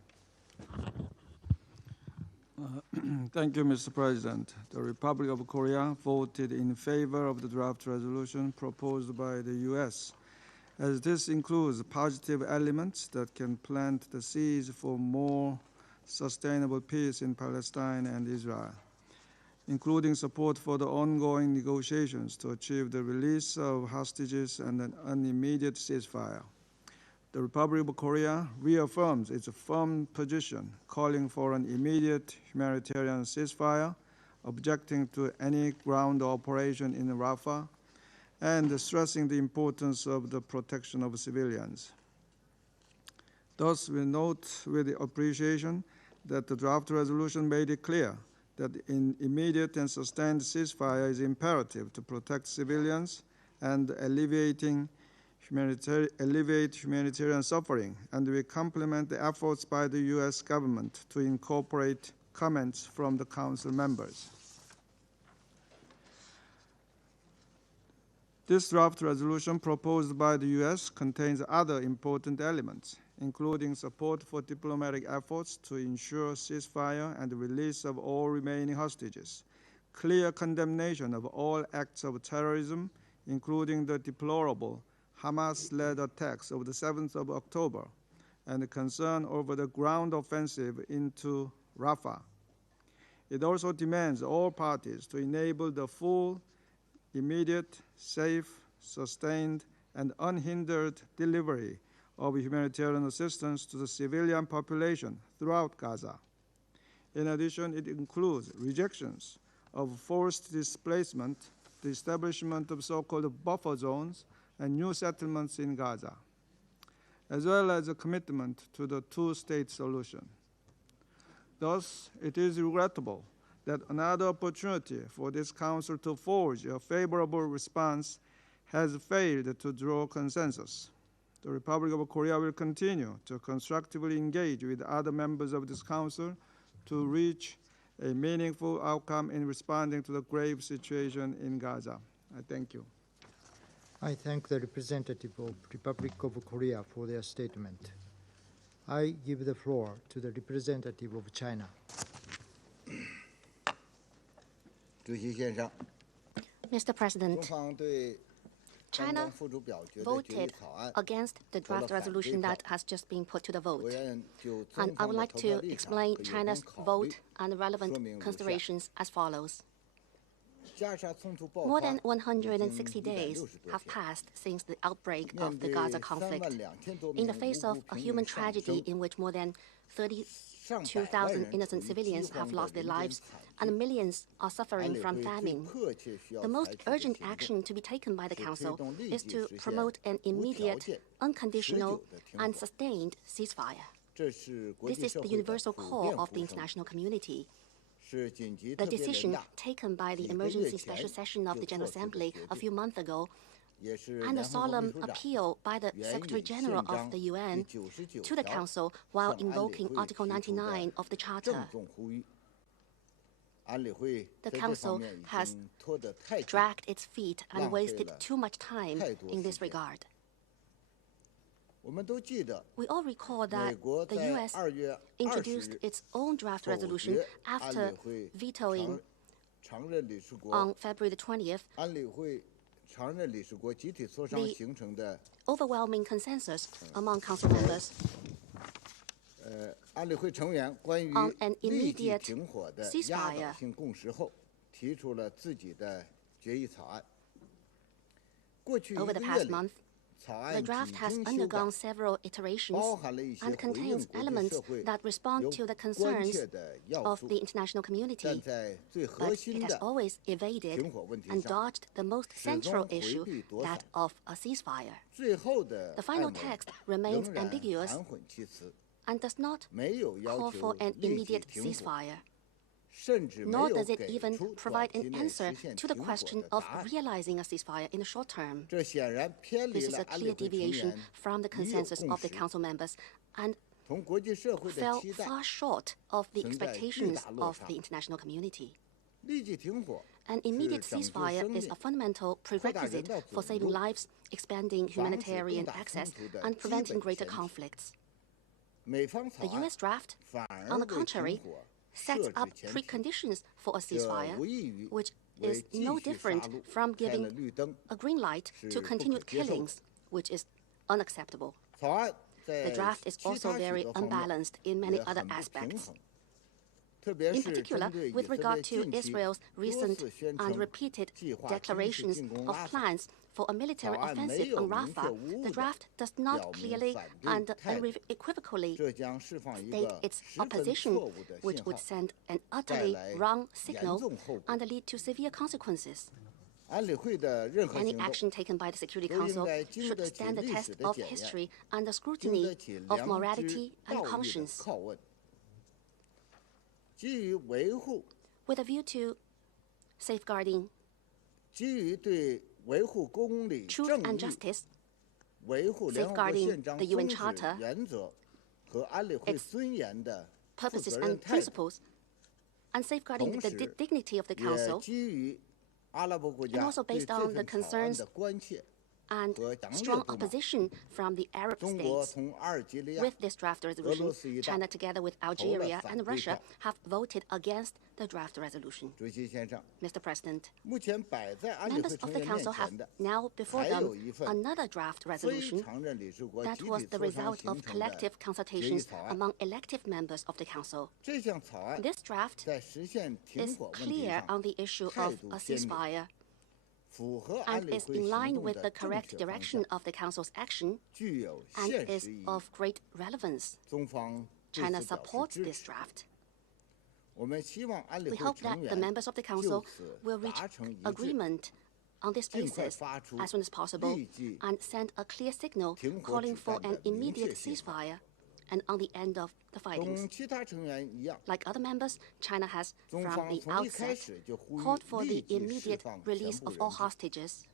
Thank you, Mr. President. The Republic of Korea voted in favor of the draft resolution proposed by the U.S., as this includes positive elements that can plant the seeds for more sustainable peace in Palestine and Israel, including support for the ongoing negotiations to achieve the release of hostages and an immediate ceasefire. The Republic of Korea reaffirms its firm position, calling for an immediate humanitarian ceasefire, objecting to any ground operation in Rafah, and stressing the importance of the protection of civilians. Thus, we note with appreciation that the draft resolution made it clear that an immediate and sustained ceasefire is imperative to protect civilians and alleviate humanitarian suffering, and we compliment the efforts by the U.S. government to incorporate comments from the Council members. This draft resolution proposed by the U.S. contains other important elements, including support for diplomatic efforts to ensure ceasefire and the release of all remaining hostages, clear condemnation of all acts of terrorism, including the deplorable Hamas-led attacks of the 7th of October, and concern over the ground offensive into Rafah. It also demands all parties to enable the full, immediate, safe, sustained, and unhindered delivery of humanitarian assistance to the civilian population throughout Gaza. In addition, it includes rejections of forced displacement, the establishment of so-called buffer zones, and new settlements in Gaza, as well as a commitment to the two-state solution. Thus, it is regrettable that another opportunity for this Council to forge a favorable response has failed to draw consensus. The Republic of Korea will continue to constructively engage with other members of this Council to reach a meaningful outcome in responding to the grave situation in Gaza. I thank you. I thank the representative of Republic of Korea for their statement. I give the floor to the representative of China. 主席先生， Mr. 中 President, 方对刚 China 刚付诸表决的决议 voted 草案， against the draft resolution that has just been put to the 我 vote. 愿就 And 中 I 方 would 的 like 投票 to 立场 explain 和有 China's 关考 vote 虑 and 说 relevant 明如下。 considerations as follows. 加沙冲突爆 More 发 than 已经160 days 160多 have 天， passed since the outbreak 面 of the 对 Gaza 3 conflict. 2,000多 In 名 the face 无 of 辜 a 平 human 民丧 tragedy 生， in which more than 上百万 32,000 人 innocent 处于 civilians 饥 have 荒的 lost their 人间 lives 惨 and 剧。 millions are 安 suffering 理 from 会最 famine. 迫切需要 The most 采取的 urgent 行动 action to be taken by the 是推 Council 动立 is 即 to 实现 promote an 无条 immediate, 件、持 unconditional, 久的停 and 火。 sustained ceasefire. 这是国 This 际 is 社 the 会的 universal 普 call 遍 of the 呼声， international community. 是紧急 The 特别人 decision 大 taken by the 几个月 emergency 前 special session of 就 the 做 General 出的 Assembly 决 a 定， few months ago, 也是 and the 联合国秘 solemn 书长 appeal by the 援引 Secretary 宪 General of 章 the 第 UN 99 to the 条 Council while 向安理 invoking 会 Article 提出的 99 of the 郑 Charter. 重呼吁。安理会 The 在这 Council 方面已 has 经拖得太久， dragged its feet and 浪费 wasted 了 too much time 太多 in 时 this 间。 regard. 我们都记得， We all recall 美 that 国 the 在 US 2月 introduced 20日 its own draft 否 resolution 决安 after 理会 vetoing 常任理事国 on February the 20th 安理会常任理事国集体磋商 The 形成的 overwhelming consensus among Council members 安理会成员关于 on an 立即 immediate 停火的 ceasefire 压倒性共识后，提出了自己的决议草案。过去一 over 个 the 月 past 里， month. 草 The 案 draft 几 has 经修改， undergone several iterations 包含了一些 and 回应 contains 国际 elements 社会 that respond 有 to the 关 concerns 切的要 of 素 the，international 但 community, 在最核 but 心 it has 的 always evaded 停火问题 and 上， dodged the most 始 central 终回 issue, 避躲 that 闪。 of a ceasefire. 最后的 The 爱 final 盟 text remains 仍然 ambiguous 含混其辞， and does not 没有 call 要 for 求 an 立即 immediate 停火， ceasefire, 甚至没 nor 有 does it 给 even 出 provide 短 an 期内 answer 实现 to the 停火 question 的 of 答案。 realizing a ceasefire in the short term. 这显然偏离 This is 了 a 安理 clear 会成 deviation 员 from the 已有 consensus 共 of the 识， Council members and 同国际社会的 fell 期待。 far short of the 存在巨 expectations 大落 of 差。 the international community. 立即停火 An 是 immediate 拯救 ceasefire 生 is 命 a、fundamental 扩大人 prerequisite 道 for 走 saving 路、 lives, expanding 防止更 humanitarian 大 access, 冲突的 and 基 preventing 本 greater 前提。 conflicts. 美方草 The 案 US draft, 反 on 而 the 为 contrary, 停火 sets 设 up 置前提， preconditions for a 这 ceasefire, 无异于 which 为 is 继 no 续杀 different 戮 from 开了 giving 绿灯。 a green light to 是不可 continued 接受的。 killings, which is unacceptable. 草案 The 在 draft is 其 also 他许 very 多方面 unbalanced in many 也 other 很不平 aspects. 衡，特别 In 是 particular, 针对以 with 色 regard 列 to 近期 Israel's 多 recent 次宣 and 称 repeated 计划军事 declarations 进攻 of 拉法。 plans for a military 草案没 offensive 有 on 明确 Rafah, 无 the 误地 draft does not 表明 clearly 反对 and 态度， unequivocally 这将释放一 state 个 its 十分 opposition, 错误的 which 信 would 号， send an 带 utterly 来 wrong 严 signal 重后果。 and lead to severe consequences. 安理会的任何 Any 行 action 动 taken by the Security 都应 Council 该经 should 得起 stand the 历 test 史的 of 检验， history and the 经 scrutiny 得起 of 良 morality 知 and 道义的 conscience. 拷问。基于维护 With a view to safeguarding 基于对维护公理 truth 正 and 义、 justice, 维护联合国 safeguarding 宪章 the UN 宗旨 Charter, 原则和安理会 its 尊严的负 purposes 责任 and 态度， principles, and safeguarding the 同时 dignity of the 也 Council, 基于阿拉伯国 and 家 also 对 based 这 on the 份草案 concerns 的关切。 and 和强烈 strong 不满。 opposition from the Arab 中国 states. 从阿尔及利亚 With this draft 俄 resolution, 罗斯一道 China, together with Algeria 反 and 对 Russia, 派。 have voted against the draft resolution. 主席先生， Mr. President, 目前摆在安理 members 会 of 成 the 员面 Council have 前的 now before 还 them 有一份 another draft 非 resolution 常任理事国 that 集 was 体 the 磋商 result 形 of 成的 collective 决议 consultations 草案。 among elective members of the Council. 这项草案 This draft 在实现停 is 火问题 clear 上 on the issue 态 of 度 a 鲜明， ceasefire. and is in line with the correct direction of the Council's action and is of great relevance. China supports this draft. We hope that the members of the Council will reach agreement on this basis as soon as possible and send a clear signal calling for an immediate ceasefire and on the end of the fightings. Like other members, China has, from the outset, called for the immediate release of all hostages,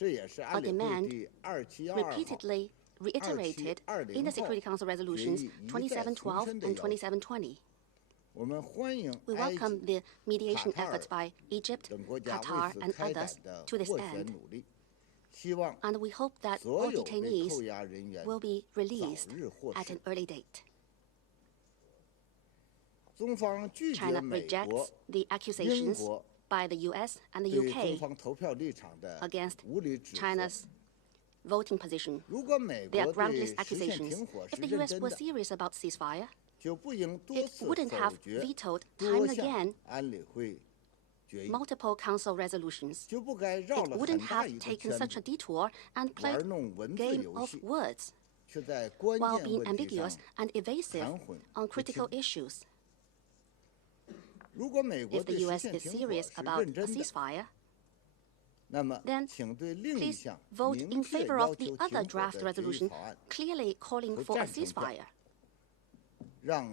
a demand repeatedly reiterated in the Security Council resolutions 2712 and 2720. We welcome the mediation efforts by Egypt, Qatar, and others to this end. And we hope that all detainees will be released at an early date. China rejects the accusations by the US and the UK against China's voting position. They are groundless accusations. If the US were serious about ceasefire, it wouldn't have vetoed time and again multiple Council resolutions. It wouldn't have taken such a detour and played a game of words while being ambiguous and evasive on critical issues. If the US is serious about a ceasefire, then please vote in favor of the other draft resolution clearly calling for a ceasefire,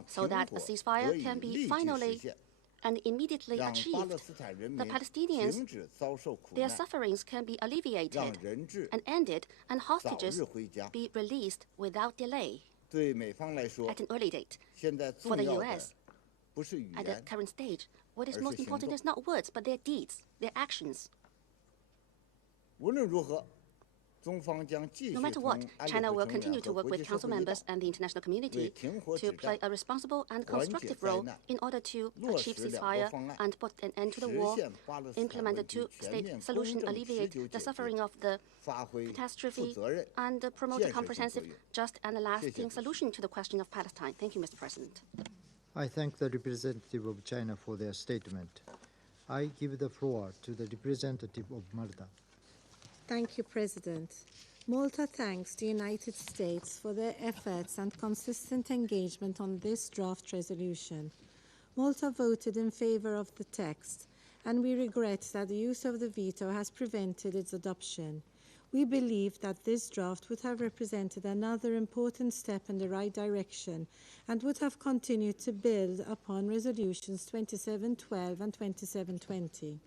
so that a ceasefire can be finally and immediately achieved. The Palestinians, their sufferings can be alleviated and ended, and hostages be released without delay at an early date. For the US, at the current stage, what is most important is not words, but their deeds, their actions. No matter what, China will continue to work with Council members and the international community to play a responsible and constructive role in order to achieve ceasefire and put an end to the war, implement the two-state solution, alleviate the suffering of the catastrophe, and promote a comprehensive, just, and lasting solution to the question of Palestine. Thank you, Mr. President. I thank the representative of China for their statement. I give the floor to the representative of Malta. Thank you, President. Malta thanks the United States for their efforts and consistent engagement on this draft resolution. Malta voted in favor of the text, and we regret that the use of the veto has prevented its adoption. We believe that this draft would have represented another important step in the right direction and would have continued to build upon resolutions 2712 and 2720.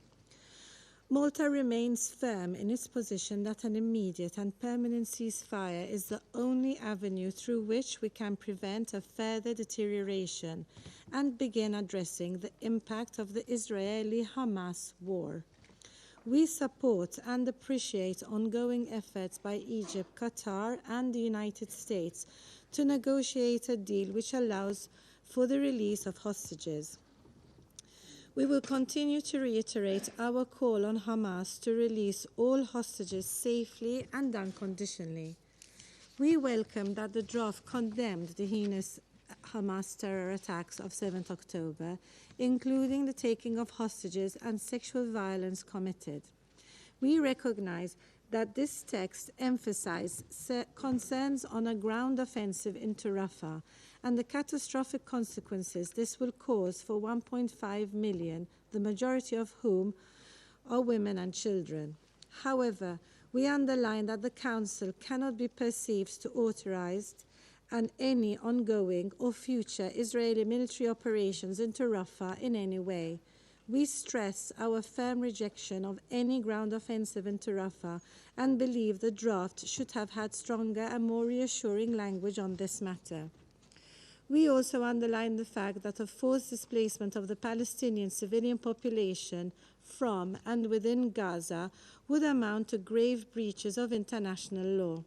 Malta remains firm in its position that an immediate and permanent ceasefire is the only avenue through which we can prevent a further deterioration and begin addressing the impact of the Israeli-Hamas war. We support and appreciate ongoing efforts by Egypt, Qatar, and the United States to negotiate a deal which allows for the release of hostages. We will continue to reiterate our call on Hamas to release all hostages safely and unconditionally. We welcome that the draft condemned the heinous Hamas terror attacks of 7th October, including the taking of hostages and sexual violence committed. We recognize that this text emphasizes concerns on a ground offensive into Rafah and the catastrophic consequences this will cause for 1.5 million, the majority of whom are women and children. However, we underline that the Council cannot be perceived to authorize any ongoing or future Israeli military operations into Rafah in any way. We stress our firm rejection of any ground offensive into Rafah and believe the draft should have had stronger and more reassuring language on this matter. We also underline the fact that a forced displacement of the Palestinian civilian population from and within Gaza would amount to grave breaches of international law.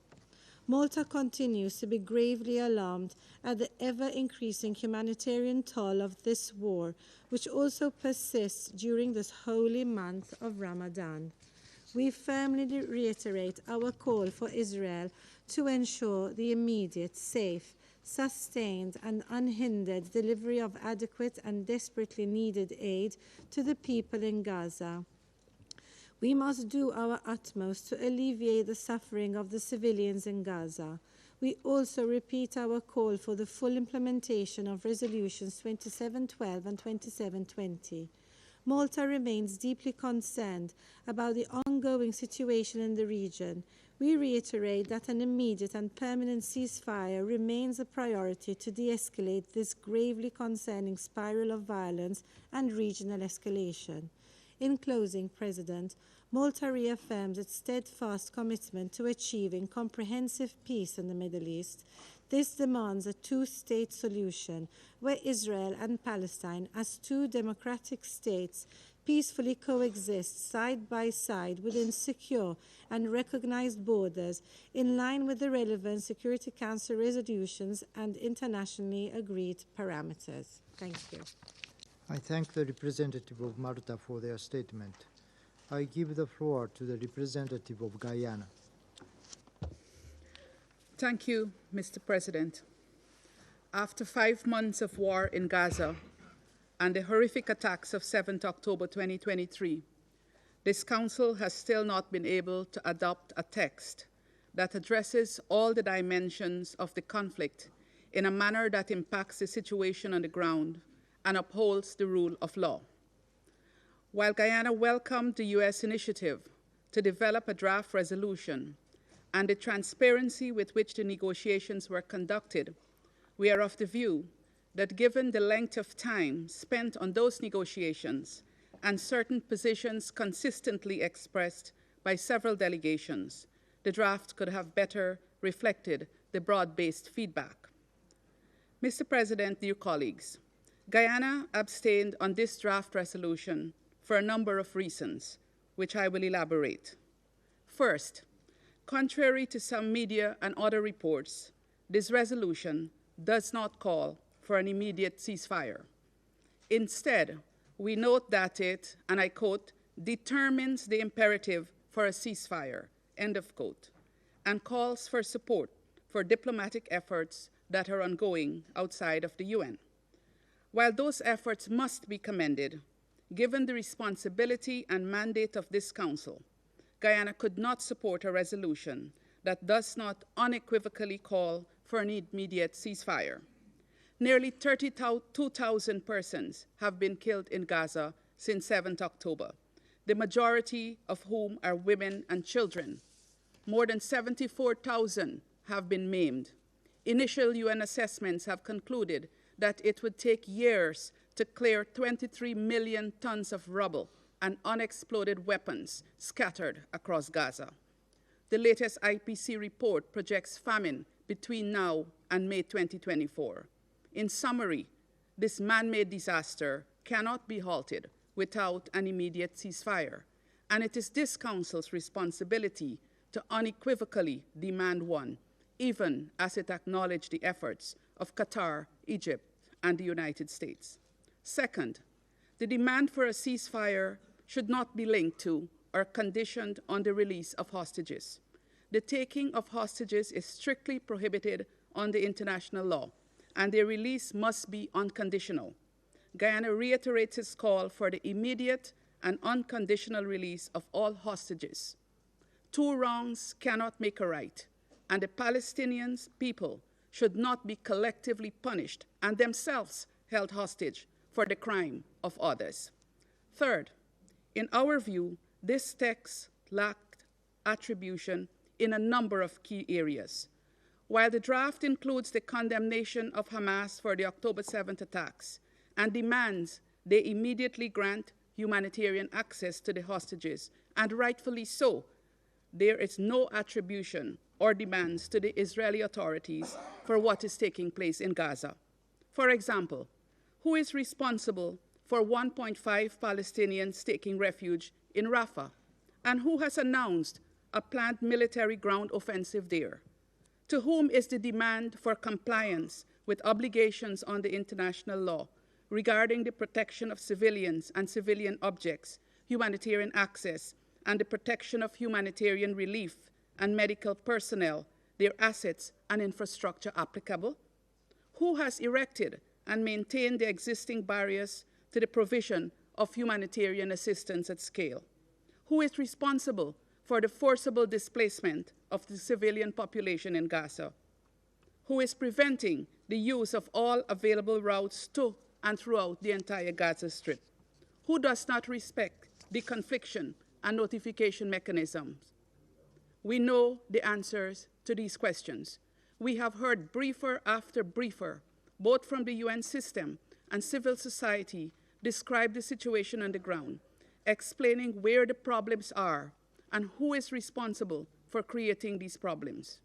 Malta continues to be gravely alarmed at the ever-increasing humanitarian toll of this war, which also persists during this holy month of Ramadan. We firmly reiterate our call for Israel to ensure the immediate, safe, sustained and unhindered delivery of adequate and desperately needed aid to the people in Gaza. We must do our utmost to alleviate the suffering of the civilians in Gaza. We also repeat our call for the full implementation of Resolutions 2712 and 2720. Malta remains deeply concerned about the ongoing situation in the region. We reiterate that an immediate and permanent ceasefire remains a priority to de-escalate this gravely concerning spiral of violence and regional escalation. In closing, President, Malta reaffirms its steadfast commitment to achieving comprehensive peace in the Middle East. This demands a two-state solution where Israel and Palestine, as two democratic states, peacefully coexist side by side within secure and recognized borders in line with the relevant Security Council resolutions and internationally agreed parameters. Thank you. I thank the representative of Malta for their statement. I give the floor to the representative of Guyana. Thank you, Mr. President. After 5 months of war in Gaza and the horrific attacks of 7th October 2023, this Council has still not been able to adopt a text that addresses all the dimensions of the conflict in a manner that impacts the situation on the ground and upholds the rule of law. While Guyana welcomed the U.S. initiative to develop a draft resolution and the transparency with which the negotiations were conducted, we are of the view that given the length of time spent on those negotiations and certain positions consistently expressed by several delegations, the draft could have better reflected the broad-based feedback. Mr. President, dear colleagues, Guyana abstained on this draft resolution for a number of reasons, which I will elaborate. First, contrary to some media and other reports, this resolution does not call for an immediate ceasefire. Instead, we note that it, and I quote, determines the imperative for a ceasefire, end of quote, and calls for support for diplomatic efforts that are ongoing outside of the UN. While those efforts must be commended, given the responsibility and mandate of this Council, Guyana could not support a resolution that does not unequivocally call for an immediate ceasefire. Nearly 32,000 persons have been killed in Gaza since 7th October, the majority of whom are women and children. More than 74,000 have been maimed. Initial UN assessments have concluded that it would take years to clear 23 million tons of rubble and unexploded weapons scattered across Gaza. The latest IPC report projects famine between now and May 2024. In summary, this man-made disaster cannot be halted without an immediate ceasefire, and it is this Council's responsibility to unequivocally demand one, even as it acknowledged the efforts of Qatar, Egypt, and the United States. Second, the demand for a ceasefire should not be linked to or conditioned on the release of hostages. The taking of hostages is strictly prohibited under international law, and their release must be unconditional. Guyana reiterates its call for the immediate and unconditional release of all hostages. Two wrongs cannot make a right, and the Palestinian people should not be collectively punished and themselves held hostage for the crime of others. Third, in our view, this text lacked attribution in a number of key areas. While the draft includes the condemnation of Hamas for the October 7th attacks and demands they immediately grant humanitarian access to the hostages, and rightfully so, there is no attribution or demands to the Israeli authorities for what is taking place in Gaza. For example, who is responsible for 1.5 Palestinians taking refuge in Rafah, and who has announced a planned military ground offensive there? To whom is the demand for compliance with obligations under international law regarding the protection of civilians and civilian objects, humanitarian access, and the protection of humanitarian relief and medical personnel, their assets and infrastructure applicable? Who has erected and maintained the existing barriers to the provision of humanitarian assistance at scale? Who is responsible for the forcible displacement of the civilian population in Gaza? Who is preventing the use of all available routes to and throughout the entire Gaza Strip? Who does not respect the confliction and notification mechanisms? We know the answers to these questions. We have heard briefer after briefer, both from the UN system and civil society, describe the situation on the ground, explaining where the problems are and who is responsible for creating these problems.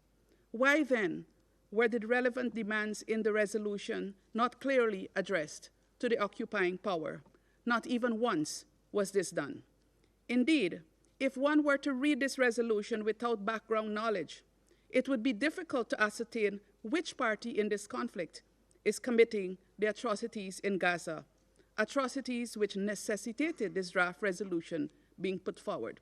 Why then were the relevant demands in the resolution not clearly addressed to the occupying power? Not even once was this done. Indeed, if one were to read this resolution without background knowledge, it would be difficult to ascertain which party in this conflict is committing the atrocities in Gaza, atrocities which necessitated this draft resolution being put forward.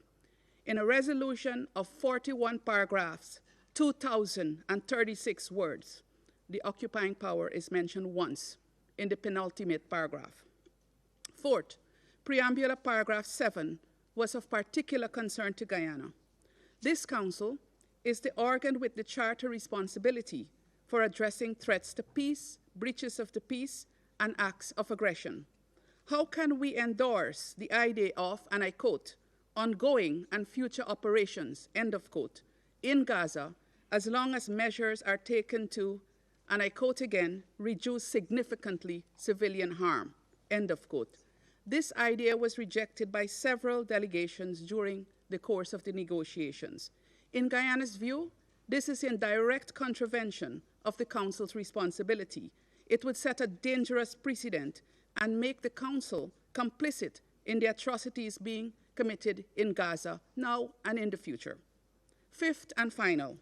In a resolution of 41 paragraphs, 2,036 words, the occupying power is mentioned once in the penultimate paragraph. Fourth, preambular paragraph 7 was of particular concern to Guyana. This council is the organ with the charter responsibility for addressing threats to peace, breaches of the peace, and acts of aggression. How can we endorse the idea of, and I quote, ongoing and future operations, end of quote, in Gaza, as long as measures are taken to, and I quote again, reduce significantly civilian harm, end of quote. This idea was rejected by several delegations during the course of the negotiations. In Guyana's view, this is in direct contravention of the Council's responsibility. It would set a dangerous precedent and make the Council complicit in the atrocities being committed in Gaza now and in the future. Fifth and final,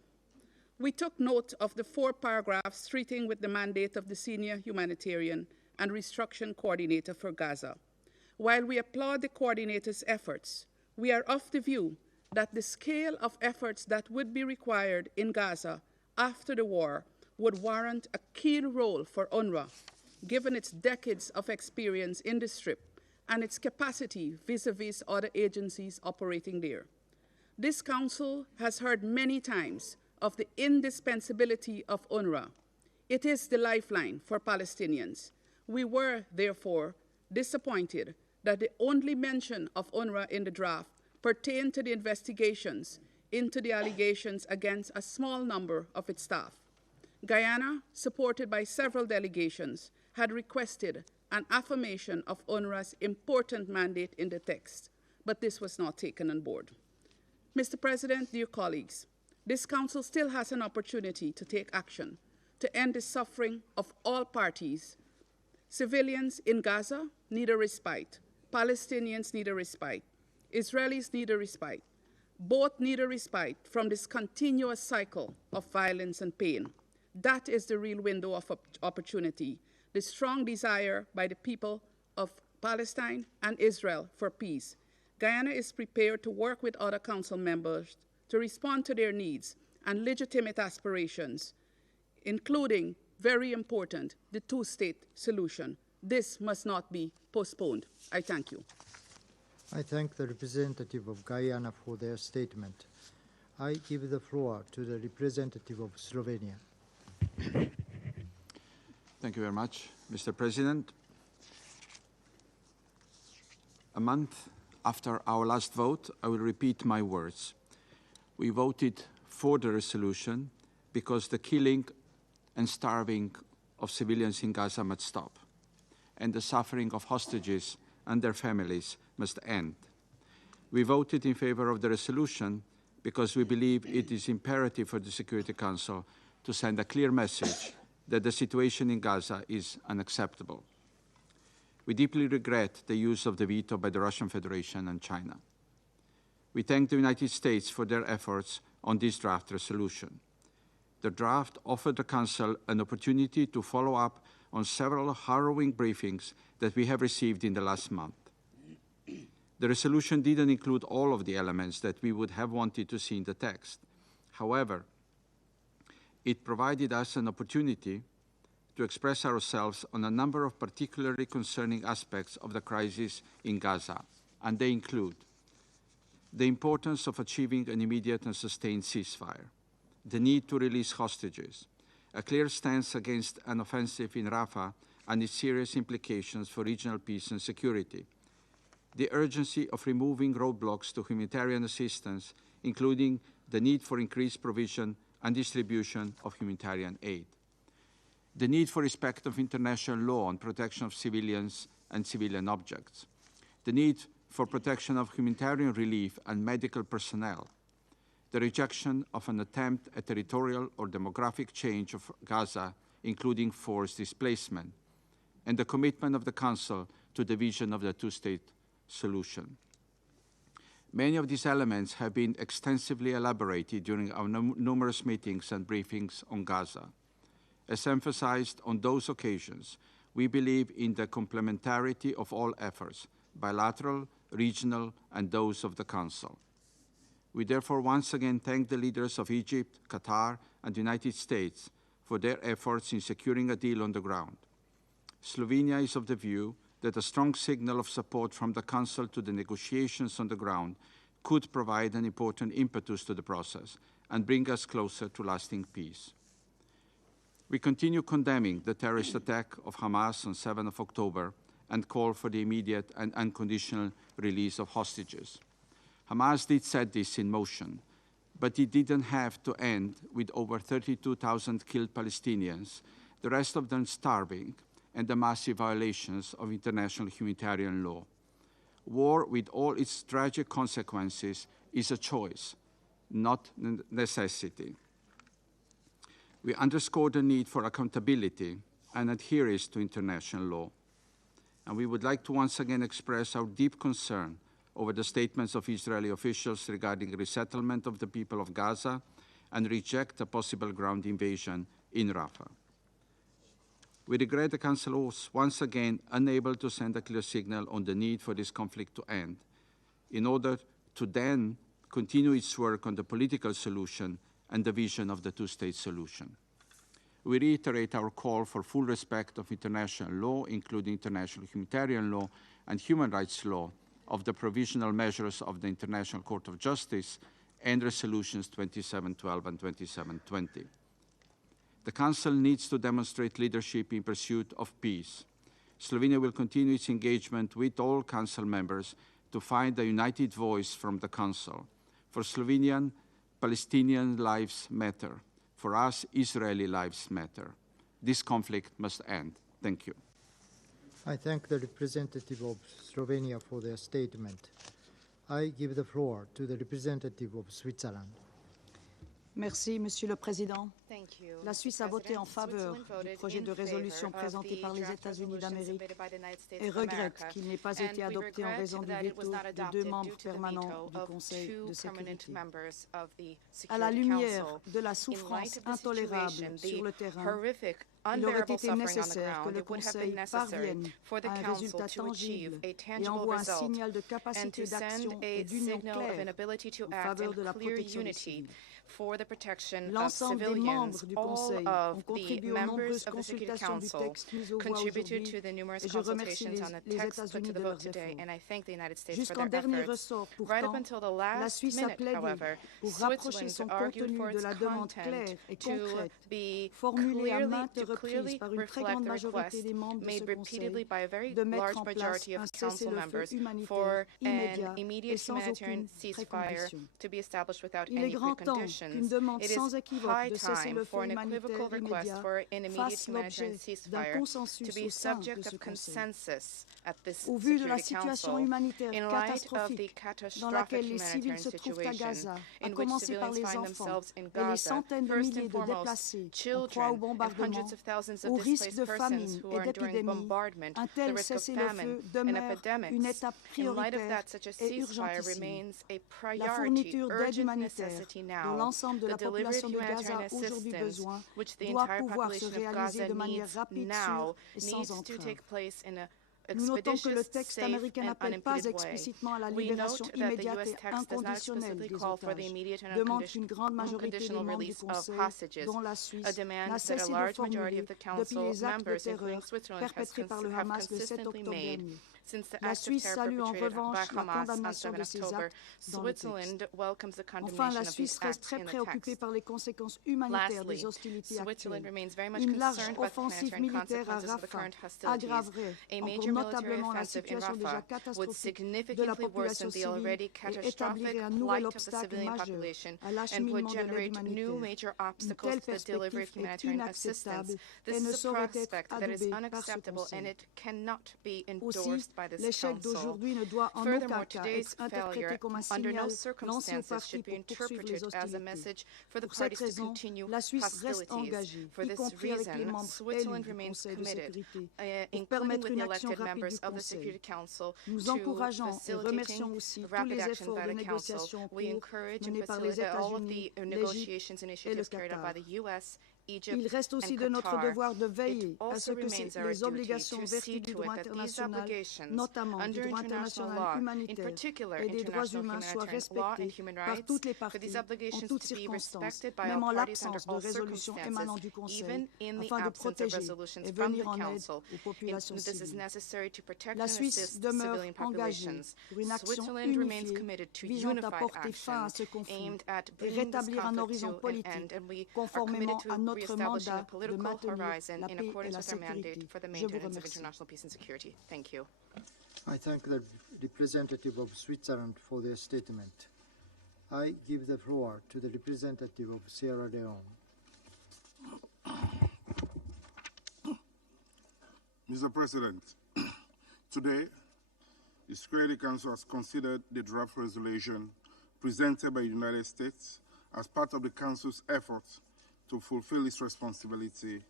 we took note of the 4 paragraphs treating with the mandate of the Senior Humanitarian and Reconstruction Coordinator for Gaza. While we applaud the coordinator's efforts, we are of the view that the scale of efforts that would be required in Gaza after the war would warrant a keen role for UNRWA, given its decades of experience in the Strip and its capacity vis-a-vis other agencies operating there. This Council has heard many times of the indispensability of UNRWA. It is the lifeline for Palestinians. We were, therefore, disappointed that the only mention of UNRWA in the draft pertained to the investigations into the allegations against a small number of its staff. Guyana, supported by several delegations, had requested an affirmation of UNRWA's important mandate in the text, but this was not taken on board. Mr. President, dear colleagues, this Council still has an opportunity to take action to end the suffering of all parties. Civilians in Gaza need a respite. Palestinians need a respite. Israelis need a respite. Both need a respite from this continuous cycle of violence and pain. That is the real window of opportunity, the strong desire by the people of Palestine and Israel for peace. Guyana is prepared to work with other Council members to respond to their needs and legitimate aspirations, including, very important, the two-state solution. This must not be postponed. I thank you. I thank the representative of Guyana for their statement. I give the floor to the representative of Slovenia. Thank you very much, Mr. President. A month after our last vote, I will repeat my words. We voted for the resolution because the killing and starving of civilians in Gaza must stop, and the suffering of hostages and their families must end. We voted in favor of the resolution because we believe it is imperative for the Security Council to send a clear message that the situation in Gaza is unacceptable. We deeply regret the use of the veto by the Russian Federation and China. We thank the United States for their efforts on this draft resolution. The draft offered the Council an opportunity to follow up on several harrowing briefings that we have received in the last month. The resolution didn't include all of the elements that we would have wanted to see in the text. However, it provided us an opportunity to express ourselves on a number of particularly concerning aspects of the crisis in Gaza, and they include the importance of achieving an immediate and sustained ceasefire, the need to release hostages, a clear stance against an offensive in Rafah and its serious implications for regional peace and security, the urgency of removing roadblocks to humanitarian assistance, including the need for increased provision and distribution of humanitarian aid, the need for respect of international law and protection of civilians and civilian objects, the need for protection of humanitarian relief and medical personnel, the rejection of an attempt at territorial or demographic change of Gaza, including forced displacement, and the commitment of the Council to the vision of the two-state solution. Many of these elements have been extensively elaborated during our numerous meetings and briefings on Gaza. As emphasized on those occasions, we believe in the complementarity of all efforts, bilateral, regional, and those of the Council. We therefore once again thank the leaders of Egypt, Qatar, and the United States for their efforts in securing a deal on the ground. Slovenia is of the view that a strong signal of support from the Council to the negotiations on the ground could provide an important impetus to the process and bring us closer to lasting peace. We continue condemning the terrorist attack of Hamas on 7 October and call for the immediate and unconditional release of hostages. Hamas did set this in motion, but it didn't have to end with over 32,000 killed Palestinians, the rest of them starving, and the massive violations of international humanitarian law. War, with all its tragic consequences, is a choice, not necessity. We underscore the need for accountability and adherence to international law. And we would like to once again express our deep concern over the statements of Israeli officials regarding resettlement of the people of Gaza and reject a possible ground invasion in Rafah. We regret the Council was once again unable to send a clear signal on the need for this conflict to end, in order to then continue its work on the political solution and the vision of the two-state solution. We reiterate our call for full respect of international law, including international humanitarian law and human rights law, of the provisional measures of the International Court of Justice and resolutions 2712 and 2720. The Council needs to demonstrate leadership in pursuit of peace. Slovenia will continue its engagement with all Council members to find a united voice from the Council. For Slovenian, Palestinian lives matter. For us, Israeli lives matter. This conflict must end. Thank you. I thank the representative of Slovenia for their statement. I give the floor to the representative of Switzerland. Merci, Monsieur le Président. Thank you, La Suisse a voté en faveur du projet de résolution présenté par les États-Unis d'Amérique et regrette qu'il n'ait pas été adopté en raison du veto de 2 membres permanents du Conseil de sécurité. À la lumière de la souffrance intolérable sur le terrain, il aurait été nécessaire que le Conseil parvienne à un résultat tangible et envoie un signal de capacité d'action et d'union claire en faveur de la protection des civils. L'ensemble des membres du Conseil ont contribué aux nombreuses consultations du texte mis au voie aujourd'hui et je remercie les États-Unis de leurs efforts. Jusqu'en dernier ressort, pourtant, la Suisse a plaidé pour rapprocher son contenu de la demande claire et concrète formulée à maintes reprises par une très grande majorité des membres de ce Conseil de mettre en place un cessez-le-feu humanitaire immédiat et sans aucune précondition. Il est grand temps qu'une demande sans équivoque de cessez-le-feu humanitaire immédiat fasse l'objet d'un consensus au sein de ce Conseil. Au vu de la situation humanitaire catastrophique dans laquelle les civils se trouvent à Gaza, à commencer par les enfants et les centaines de milliers de déplacés en proie au bombardement, au risque de famine et d'épidémie, un tel cessez-le-feu demeure une étape prioritaire et urgentissime. La fourniture d'aide humanitaire dont l'ensemble de la population de Gaza a aujourd'hui besoin doit pouvoir se réaliser de manière rapide, sûre et sans entrave. Nous notons que le texte américain n'appelle pas explicitement à la libération immédiate et inconditionnelle des otages, demande qu'une grande majorité des membres du Conseil, dont la Suisse, n'a cessé de formuler depuis les actes de terreur perpétrés par le Hamas le 7 octobre dernier. Since the La acts of Suisse terror salue en perpetrated by revanche la Hamas on condamnation 7 de ces October, actes dans le texte. Switzerland welcomes the Enfin, condemnation la of these Suisse reste acts très in the préoccupée text. par les conséquences humanitaires Lastly, des hostilités Switzerland actuelles. remains very much Une large concerned about the offensive humanitarian militaire à consequences of the Rafah current hostilities. aggraverait A encore major military notablement la offensive in situation déjà Rafah would catastrophique de la significantly population worsen the civile already et catastrophic établirait un nouvel plight of the obstacle civilian majeur population à and would l'acheminement de l'aide generate new humanitaire. major Une obstacles telle to the delivery of perspective est humanitarian assistance. inacceptable This et ne is a saurait être prospect that is adoubée par ce unacceptable and Conseil. it cannot be Aussi, endorsed by this l'échec Council. d'aujourd'hui ne doit en aucun Furthermore, cas today's être interprété failure comme un under no signal lancé aux circumstances partis should be pour poursuivre les interpreted as a hostilités. message for the Pour cette parties to raison, continue la Suisse reste hostilities. engagée, For y this compris avec les reason, membres élus Switzerland du remains Conseil de committed, sécurité, pour including permettre with une the action elected rapide members du of the Conseil. Security Council, Nous to encourageons et remercions facilitating aussi tous rapid les action efforts by de the Council. négociation We courts encourage and menés par les facilitate all of États-Unis, the l'Égypte negotiations et le initiatives carried out by Qatar. the U.S., Egypt, Il reste aussi and de notre Qatar. devoir de veiller It à ce also que remains our les duty obligations to vertues see du to droit it that these international, obligations notamment du under droit international international law, in humanitaire particular et des droits international humains, soient humanitarian law and respectées human par rights, toutes les for parties these en obligations toutes to be circonstances, respected by même all en parties under l'absence de all résolutions circumstances, émanant du Conseil, even in the afin de absence of protéger resolutions et from the venir en aide Council. aux populations This is civiles. necessary to protect La and Suisse assist demeure civilian engagée populations. pour une action Switzerland remains unifiée committed to visant à unified porter fin à action ce conflit aimed at et bringing this rétablir un conflict horizon to an politique end, and we are committed conformément to à notre reestablishing a mandat de political maintenir horizon la in paix et accordance la with our mandate sécurité. for the Je vous maintenance of remercie. international peace and security. Thank you. I thank the representative of Switzerland for their statement. I give the floor to the representative of Sierra Leone. Mr. President, today, the Security Council has considered the draft resolution presented by the United States as part of the Council's efforts to fulfill its responsibility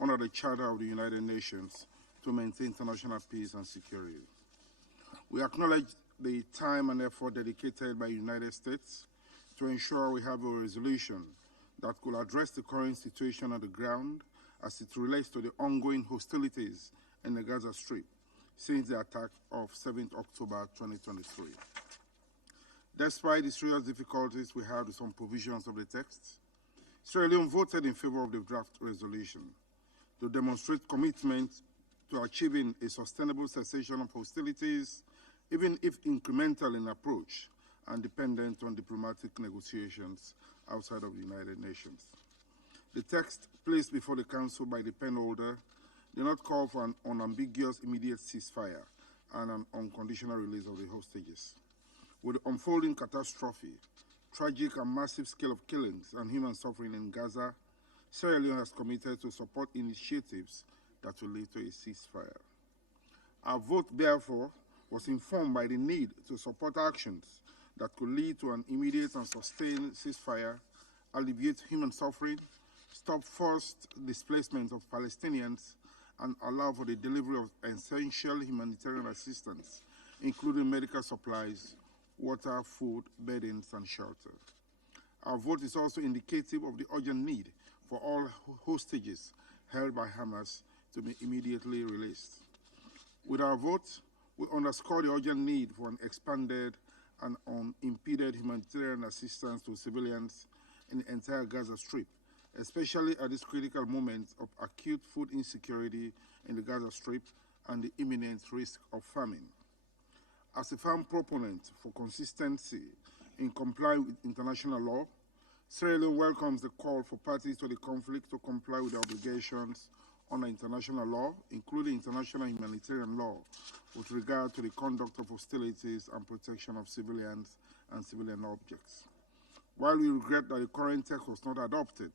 under the Charter of the United Nations to maintain international peace and security. We acknowledge the time and effort dedicated by the United States to ensure we have a resolution that could address the current situation on the ground as it relates to the ongoing hostilities in the Gaza Strip since the attack of 7th October 2023. Despite the serious difficulties we had with some provisions of the text, Sierra Leone voted in favor of the draft resolution to demonstrate commitment to achieving a sustainable cessation of hostilities, even if incremental in approach and dependent on diplomatic negotiations outside of the United Nations. The text placed before the Council by the pen holder did not call for an unambiguous immediate ceasefire and an unconditional release of the hostages. With the unfolding catastrophe, tragic and massive scale of killings and human suffering in Gaza, Sierra Leone has committed to support initiatives that will lead to a ceasefire. Our vote, therefore, was informed by the need to support actions that could lead to an immediate and sustained ceasefire, alleviate human suffering, stop forced displacement of Palestinians, and allow for the delivery of essential humanitarian assistance, including medical supplies, water, food, beddings, and shelter. Our vote is also indicative of the urgent need for all hostages held by Hamas to be immediately released. With our vote, we underscore the urgent need for an expanded and unimpeded humanitarian assistance to civilians in the entire Gaza Strip, especially at this critical moment of acute food insecurity in the Gaza Strip and the imminent risk of famine. As a firm proponent for consistency in complying with international law, Sierra Leone welcomes the call for parties to the conflict to comply with their obligations under international law, including international humanitarian law, with regard to the conduct of hostilities and protection of civilians and civilian objects. While we regret that the current text was not adopted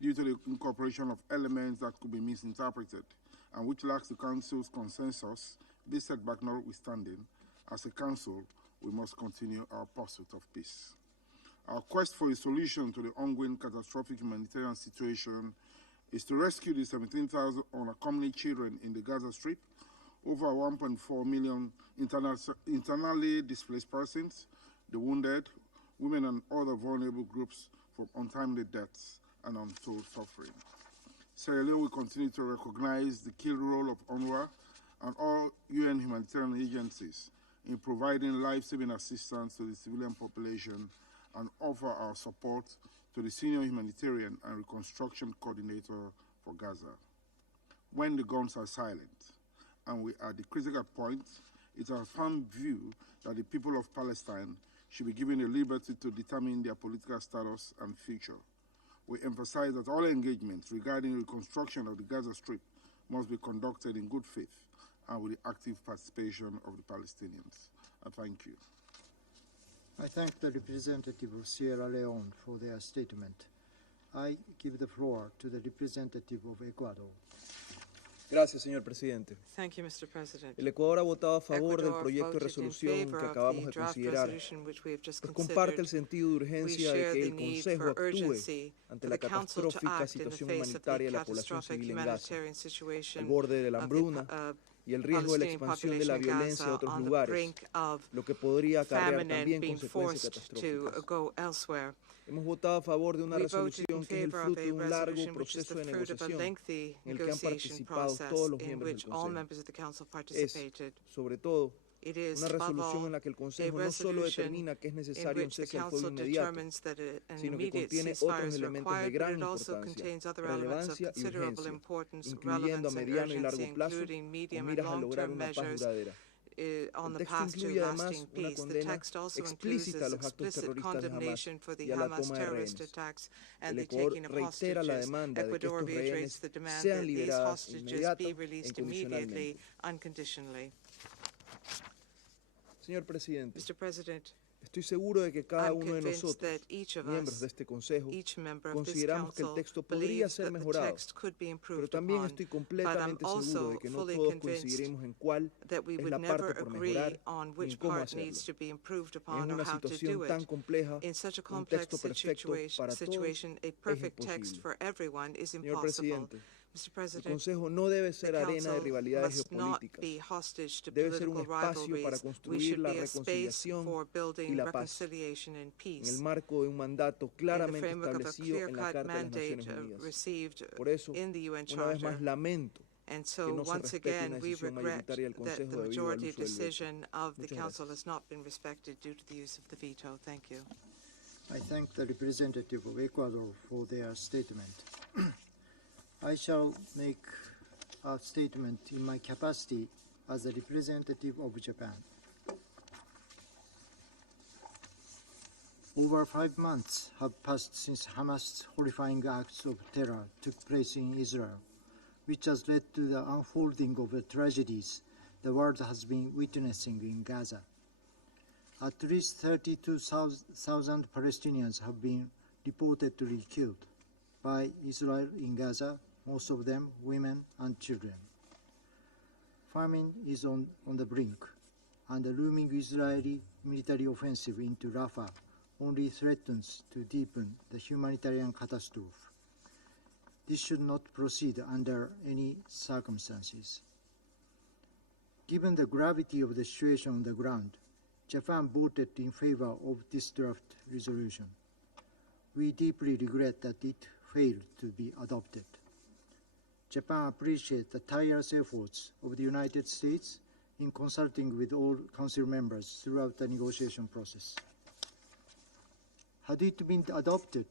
due to the incorporation of elements that could be misinterpreted and which lacks the Council's consensus, this setback notwithstanding, as a Council, we must continue our pursuit of peace. Our quest for a solution to the ongoing catastrophic humanitarian situation is to rescue the 17,000 unaccompanied children in the Gaza Strip, over 1.4 million internally displaced persons, the wounded, women and other vulnerable groups from untimely deaths and untold suffering. Sierra Leone will continue to recognize the key role of UNRWA and all UN humanitarian agencies in providing life-saving assistance to the civilian population and offer our support to the Senior Humanitarian and Reconstruction Coordinator for Gaza. When the guns are silent and we are at the critical point, It is our firm view that the people of Palestine should be given the liberty to determine their political status and future. We emphasize that all engagements regarding reconstruction of the Gaza Strip must be conducted in good faith and with the active participation of the Palestinians. I thank you. I thank the representative of Sierra Leone for their statement. I give the floor to the representative of Ecuador. Gracias, señor presidente. Thank you, Mr. President. El Ecuador ha votado a favor del proyecto de resolución que acabamos de considerar, pues comparte el sentido de urgencia de que el Consejo actúe ante la catastrófica situación humanitaria de la población civil en Gaza, al borde de la hambruna y el riesgo de la expansión de la violencia a otros lugares, lo que podría acarrear también consecuencias catastróficas. Hemos votado a favor de una resolución que es el fruto de un largo proceso de negociación en el que han participado todos los miembros del Consejo. Es, sobre todo, una resolución en la que el Consejo no solo determina que es necesario un cese al fuego inmediato, sino que contiene otros elementos de gran importancia, relevancia y urgencia, incluyendo a mediano y largo plazo, con miras a lograr una paz duradera. El texto incluye además una condena explícita a los actos terroristas de Hamas y a la toma de rehenes. El Ecuador reitera la demanda de que estos rehenes sean liberados inmediata e incondicionalmente. Señor presidente, estoy seguro de que cada uno de nosotros, miembros de este Consejo, consideramos que el texto podría ser mejorado, pero también estoy completamente seguro de que no todos coincidiremos en cuál es la parte por mejorar y en cómo hacerlo. En una situación tan compleja, un texto perfecto para todos es imposible. Señor presidente, el Consejo no debe ser arena de rivalidades geopolíticas. Debe ser un espacio para construir la reconciliación y la paz en el marco de un mandato claramente establecido en la Carta de las Naciones Unidas. Por eso, una vez más lamento que no se respete una decisión mayoritaria del Consejo debido al uso del veto. I thank the representative of Ecuador for their statement. I shall make a statement in my capacity as a representative of Japan. Over 5 months have passed since Hamas' horrifying acts of terror took place in Israel, which has led to the unfolding of the tragedies the world has been witnessing in Gaza. At least 32,000 Palestinians have been reportedly killed by Israel in Gaza, most of them women and children. Famine is on the brink, and the looming Israeli military offensive into Rafah only threatens to deepen the humanitarian catastrophe. This should not proceed under any circumstances. Given the gravity of the situation on the ground, Japan voted in favor of this draft resolution. We deeply regret that it failed to be adopted. Japan appreciates the tireless efforts of the United States in consulting with all Council members throughout the negotiation process. Had it been adopted,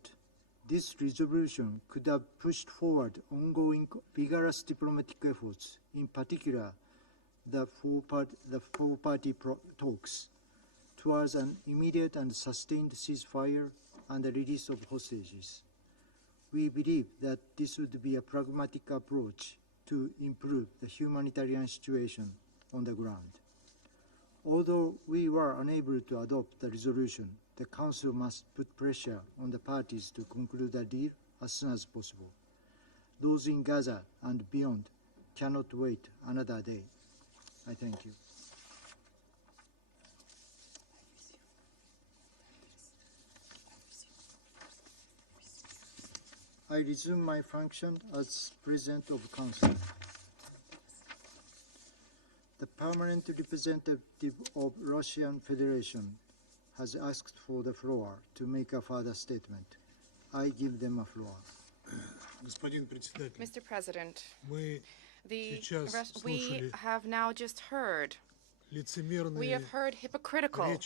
this resolution could have pushed forward ongoing vigorous diplomatic efforts, in particular the four-party talks, towards an immediate and sustained ceasefire and the release of hostages. We believe that this would be a pragmatic approach to improve the humanitarian situation on the ground. Although we were unable to adopt the resolution, the Council must put pressure on the parties to conclude a deal as soon as possible. Those in Gaza and beyond cannot wait another day. I thank you. I resume my function as President of Council. The permanent representative of Russian Federation has asked for the floor to make a further statement. I give them a floor. Mr. President, we have now just heard hypocritical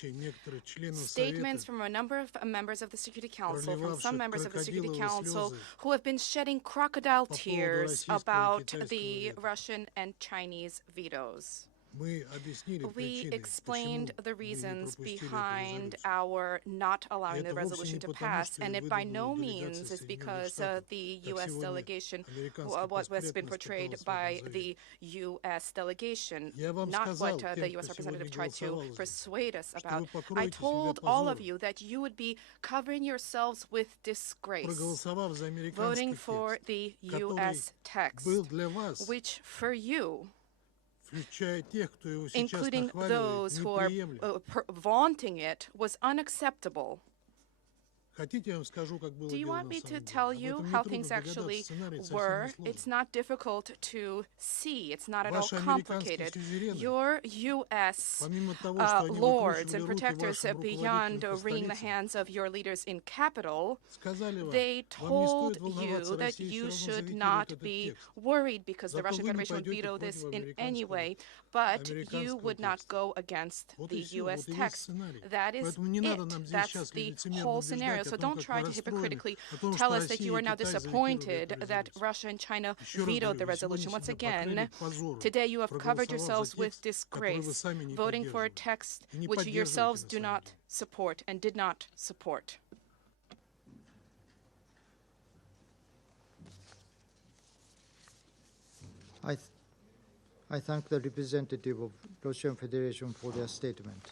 statements from a number of members of the Security Council, from some members of the Security Council, who have been shedding crocodile tears about the Russian and Chinese vetoes. We explained the reasons behind our not allowing the resolution to pass, and it by no means is because the U.S. delegation, what has been portrayed by the U.S. delegation, not what the U.S. representative tried to persuade us about. I told all of you that you would be covering yourselves with disgrace, voting for the U.S. text, which for you, including those who are vaunting it, was unacceptable. Do you want me to tell you how things actually were? It's not difficult to see. It's not at all complicated. Your U.S. lords and protectors, beyond wringing the hands of your leaders in capital, they told you that you should not be worried because the Russian Federation would veto this in any way, but you would not go against the U.S. text. That is it. That's the whole scenario. So don't try to hypocritically tell us that you are now disappointed that Russia and China vetoed the resolution. Once again, today you have covered yourselves with disgrace, voting for a text which you yourselves do not support and did not support. I thank the representative of Russian Federation for their statement.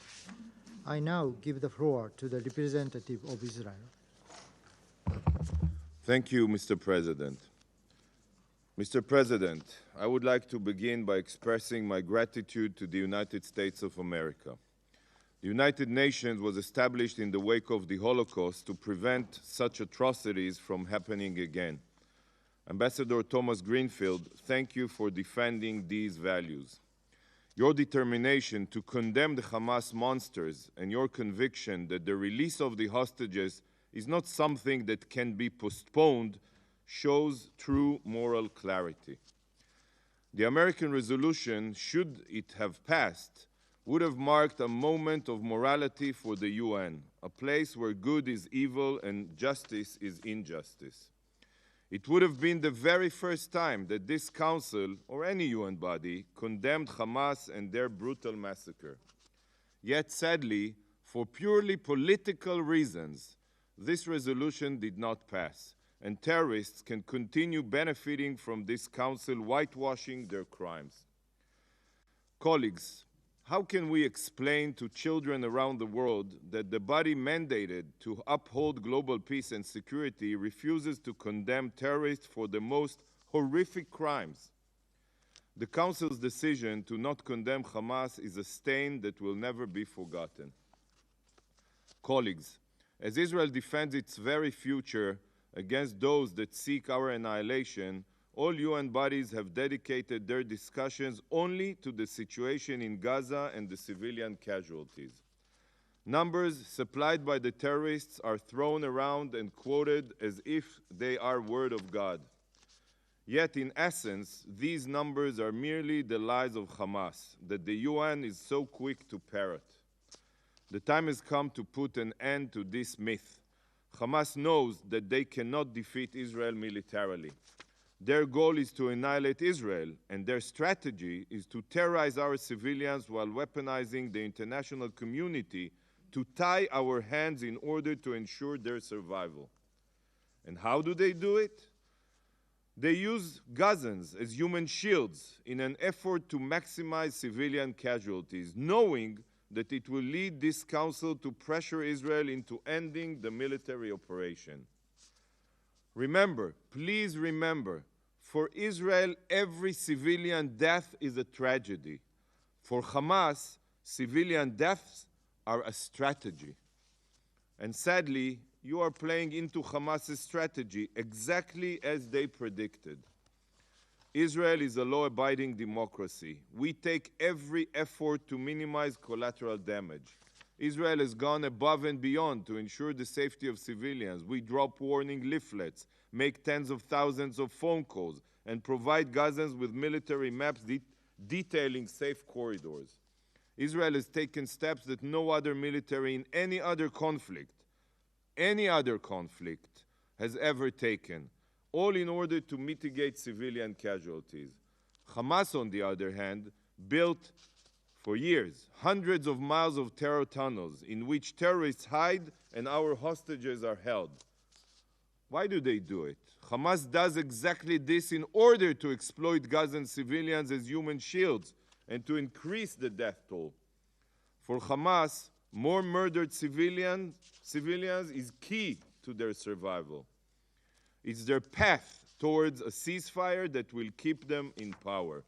I now give the floor to the representative of Israel. Thank you, Mr. President. Mr. President, I would like to begin by expressing my gratitude to the United States of America. The United Nations was established in the wake of the Holocaust to prevent such atrocities from happening again. Ambassador Thomas-Greenfield, thank you for defending these values. Your determination to condemn the Hamas monsters and your conviction that the release of the hostages is not something that can be postponed shows true moral clarity. The American resolution, should it have passed, would have marked a moment of morality for the UN, a place where good is evil and justice is injustice. It would have been the very first time that this Council, or any UN body, condemned Hamas and their brutal massacre. Yet, sadly, for purely political reasons, this resolution did not pass, and terrorists can continue benefiting from this Council whitewashing their crimes. Colleagues, how can we explain to children around the world that the body mandated to uphold global peace and security refuses to condemn terrorists for the most horrific crimes? The Council's decision to not condemn Hamas is a stain that will never be forgotten. Colleagues, as Israel defends its very future against those that seek our annihilation, all UN bodies have dedicated their discussions only to the situation in Gaza and the civilian casualties. Numbers supplied by the terrorists are thrown around and quoted as if they are word of God. Yet, in essence, these numbers are merely the lies of Hamas that the UN is so quick to parrot. The time has come to put an end to this myth. Hamas knows that they cannot defeat Israel militarily. Their goal is to annihilate Israel, and their strategy is to terrorize our civilians while weaponizing the international community to tie our hands in order to ensure their survival. And how do they do it? They use Gazans as human shields in an effort to maximize civilian casualties, knowing that it will lead this Council to pressure Israel into ending the military operation. Remember, please remember, for Israel, every civilian death is a tragedy. For Hamas, civilian deaths are a strategy. And sadly, you are playing into Hamas's strategy exactly as they predicted. Israel is a law-abiding democracy. We take every effort to minimize collateral damage. Israel has gone above and beyond to ensure the safety of civilians. We drop warning leaflets, make tens of thousands of phone calls, and provide Gazans with military maps detailing safe corridors. Israel has taken steps that no other military in any other conflict has ever taken, all in order to mitigate civilian casualties. Hamas, on the other hand, built For years, hundreds of miles of terror tunnels in which terrorists hide and our hostages are held. Why do they do it? Hamas does exactly this in order to exploit Gazan civilians as human shields and to increase the death toll. For Hamas, more murdered civilians is key to their survival. It's their path towards a ceasefire that will keep them in power.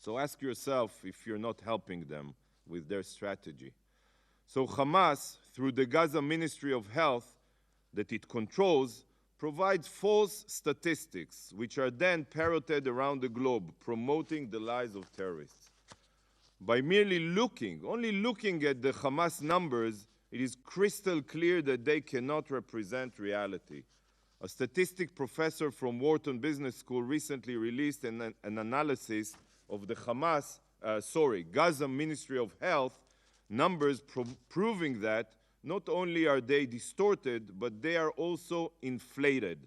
So ask yourself if you're not helping them with their strategy. So Hamas, through the Gaza Ministry of Health that it controls, provides false statistics, which are then parroted around the globe, promoting the lies of terrorists. By merely only looking at the Hamas numbers, it is crystal clear that they cannot represent reality. A statistic professor from Wharton Business School recently released an analysis of the Gaza Ministry of Health numbers proving that not only are they distorted, but they are also inflated.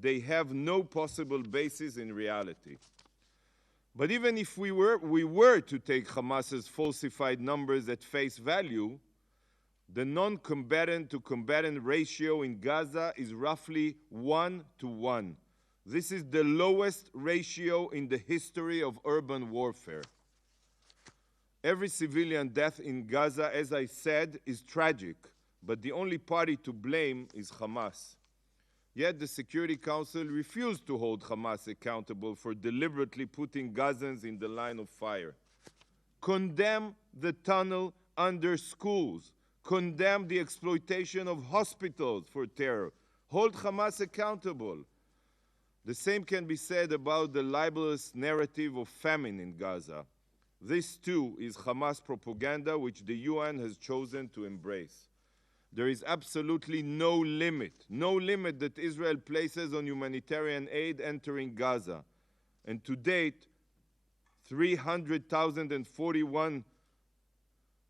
They have no possible basis in reality. But even if we were to take Hamas's falsified numbers at face value, the non-combatant to combatant ratio in Gaza is roughly 1:1. This is the lowest ratio in the history of urban warfare. Every civilian death in Gaza, as I said, is tragic, but the only party to blame is Hamas. Yet the Security Council refused to hold Hamas accountable for deliberately putting Gazans in the line of fire. Condemn the tunnel under schools. Condemn the exploitation of hospitals for terror. Hold Hamas accountable. The same can be said about the libelous narrative of famine in Gaza. This too is Hamas propaganda which the UN has chosen to embrace. There is absolutely no limit that Israel places on humanitarian aid entering Gaza. And to date, 300,041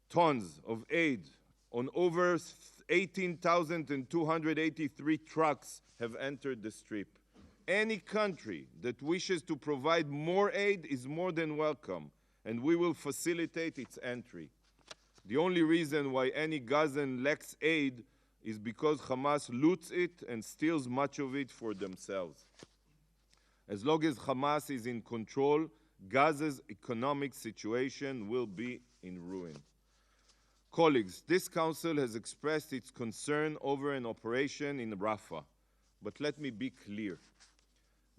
tons of aid on over 18,283 trucks have entered the Strip. Any country that wishes to provide more aid is more than welcome, and we will facilitate its entry. The only reason why any Gazan lacks aid is because Hamas loots it and steals much of it for themselves. As long as Hamas is in control, Gaza's economic situation will be in ruin. Colleagues, this Council has expressed its concern over an operation in Rafah. But let me be clear.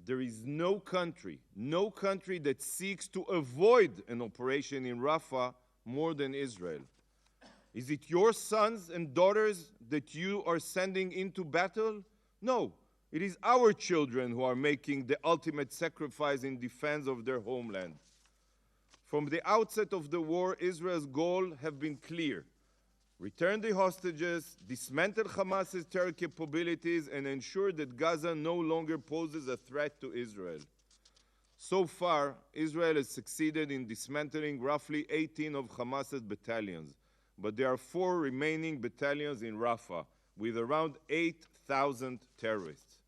There is no country that seeks to avoid an operation in Rafah more than Israel. Is it your sons and daughters that you are sending into battle? No, it is our children who are making the ultimate sacrifice in defense of their homeland. From the outset of the war, Israel's goals have been clear. Return the hostages, dismantle Hamas's terror capabilities, and ensure that Gaza no longer poses a threat to Israel. So far, Israel has succeeded in dismantling roughly 18 of Hamas's battalions, but there are 4 remaining battalions in Rafah, with around 8,000 terrorists.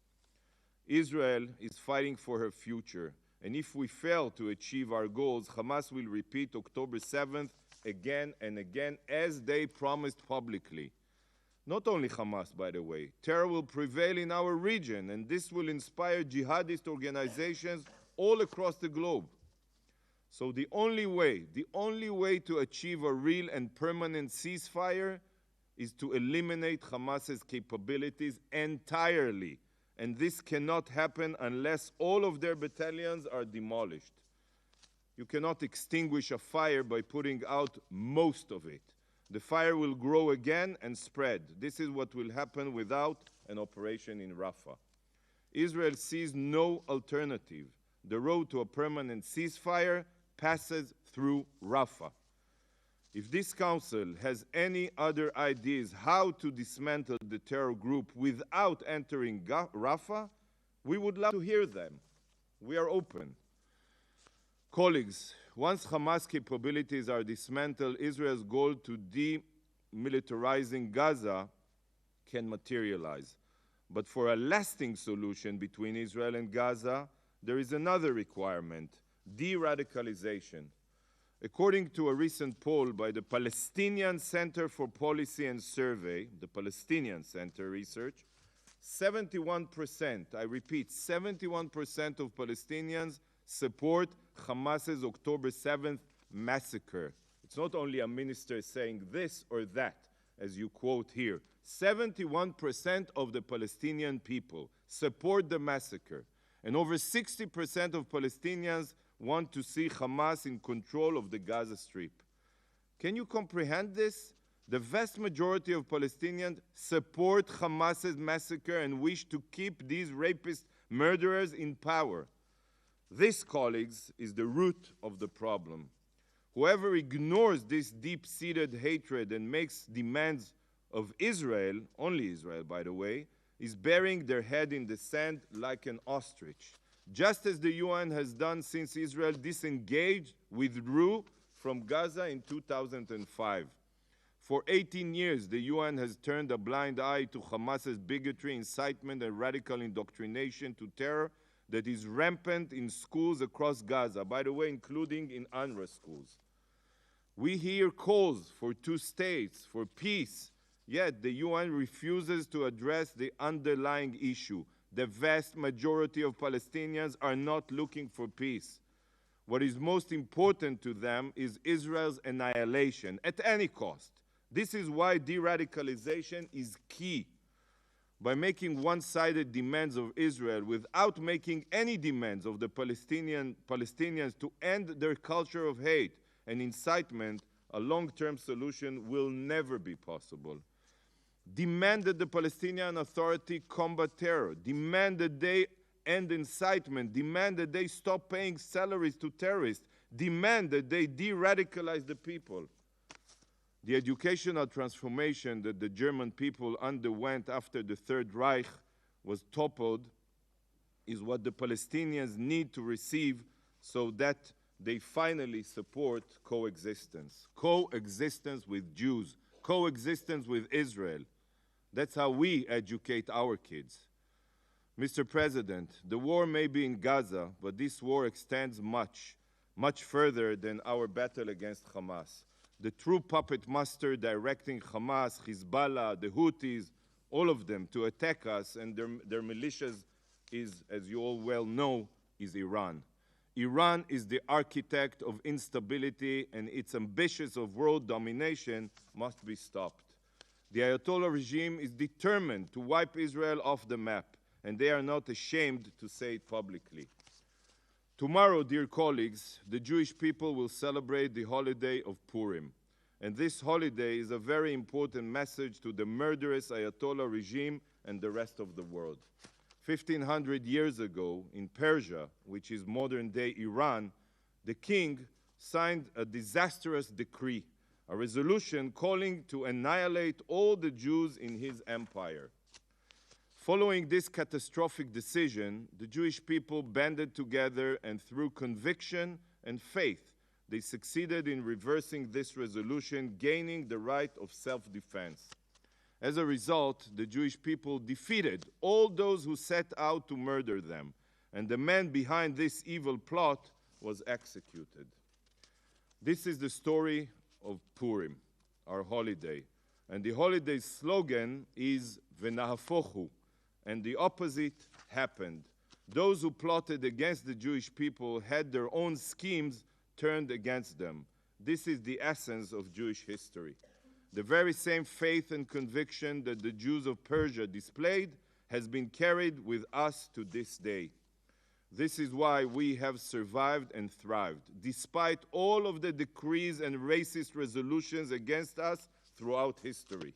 Israel is fighting for her future, and if we fail to achieve our goals, Hamas will repeat October 7th again and again, as they promised publicly. Not only Hamas, by the way. Terror will prevail in our region, and this will inspire jihadist organizations all across the globe. So the only way to achieve a real and permanent ceasefire is to eliminate Hamas's capabilities entirely. And this cannot happen unless all of their battalions are demolished. You cannot extinguish a fire by putting out most of it. The fire will grow again and spread. This is what will happen without an operation in Rafah. Israel sees no alternative. The road to a permanent ceasefire passes through Rafah. If this Council has any other ideas how to dismantle the terror group without entering Rafah, we would love to hear them. We are open. Colleagues, once Hamas capabilities are dismantled, Israel's goal to demilitarizing Gaza can materialize. But for a lasting solution between Israel and Gaza, there is another requirement: de-radicalization. According to a recent poll by the Palestinian Center for Policy and Survey, the Palestinian Center Research, 71%, I repeat, 71% of Palestinians support Hamas's October 7th massacre. It's not only a minister saying this or that, as you quote here. 71% of the Palestinian people support the massacre, and over 60% of Palestinians want to see Hamas in control of the Gaza Strip. Can you comprehend this? The vast majority of Palestinians support Hamas's massacre and wish to keep these rapist murderers in power. This, colleagues, is the root of the problem. Whoever ignores this deep-seated hatred and makes demands of Israel, only Israel, by the way, is burying their head in the sand like an ostrich, just as the UN has done since Israel disengaged, withdrew from Gaza in 2005. For 18 years, the UN has turned a blind eye to Hamas's bigotry, incitement, and radical indoctrination to terror that is rampant in schools across Gaza, by the way, including in UNRWA schools. We hear calls for two states, for peace, yet the UN refuses to address the underlying issue. The vast majority of Palestinians are not looking for peace. What is most important to them is Israel's annihilation at any cost. This is why de-radicalization is key. By making one-sided demands of Israel without making any demands of the Palestinians to end their culture of hate and incitement, a long-term solution will never be possible. Demand that the Palestinian Authority combat terror. Demand that they end incitement. Demand that they stop paying salaries to terrorists. Demand that they de-radicalize the people. The educational transformation that the German people underwent after the Third Reich was toppled is what the Palestinians need to receive so that they finally support coexistence. Coexistence with Jews. Coexistence with Israel. That's how we educate our kids. Mr. President, the war may be in Gaza, but this war extends much, much further than our battle against Hamas. The true puppet master directing Hamas, Hezbollah, the Houthis, all of them to attack us and their militias is, as you all well know, is Iran. Iran is the architect of instability, and its ambitions of world domination must be stopped. The Ayatollah regime is determined to wipe Israel off the map, and they are not ashamed to say it publicly. Tomorrow, dear colleagues, the Jewish people will celebrate the holiday of Purim. And this holiday is a very important message to the murderous Ayatollah regime and the rest of the world. 1,500 years ago, in Persia, which is modern-day Iran, the king signed a disastrous decree, a resolution calling to annihilate all the Jews in his empire. Following this catastrophic decision, the Jewish people banded together, and through conviction and faith, they succeeded in reversing this resolution, gaining the right of self-defense. As a result, the Jewish people defeated all those who set out to murder them, and the man behind this evil plot was executed. This is the story of Purim, our holiday, and the holiday's slogan is V'nahafochu, and the opposite happened. Those who plotted against the Jewish people had their own schemes turned against them. This is the essence of Jewish history. The very same faith and conviction that the Jews of Persia displayed has been carried with us to this day. This is why we have survived and thrived, despite all of the decrees and racist resolutions against us throughout history.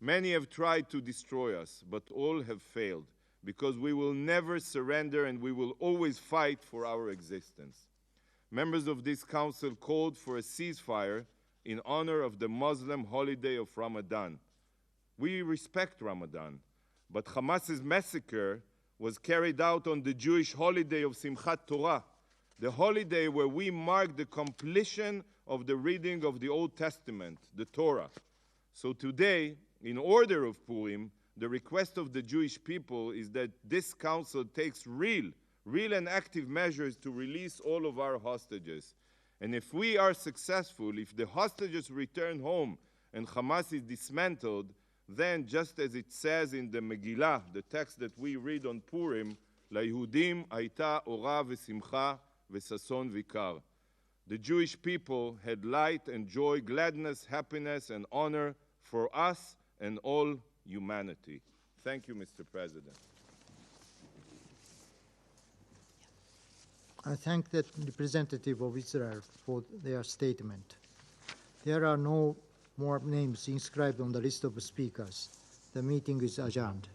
Many have tried to destroy us, but all have failed, because we will never surrender and we will always fight for our existence. Members of this council called for a ceasefire in honor of the Muslim holiday of Ramadan. We respect Ramadan, but Hamas's massacre was carried out on the Jewish holiday of Simchat Torah, the holiday where we mark the completion of the reading of the Old Testament, the Torah. So today, in order of Purim, the request of the Jewish people is that this council takes real and active measures to release all of our hostages. And if we are successful, if the hostages return home and Hamas is dismantled, then just as it says in the Megillah, the text that we read on Purim, ליהודים הייתה אורה ושמחה וששון ויקר. The Jewish people had light and joy, gladness, happiness, and honor for us and all humanity. Thank you, Mr. President. I thank the representative of Israel for their statement. There are no more names inscribed on the list of speakers. The meeting is adjourned.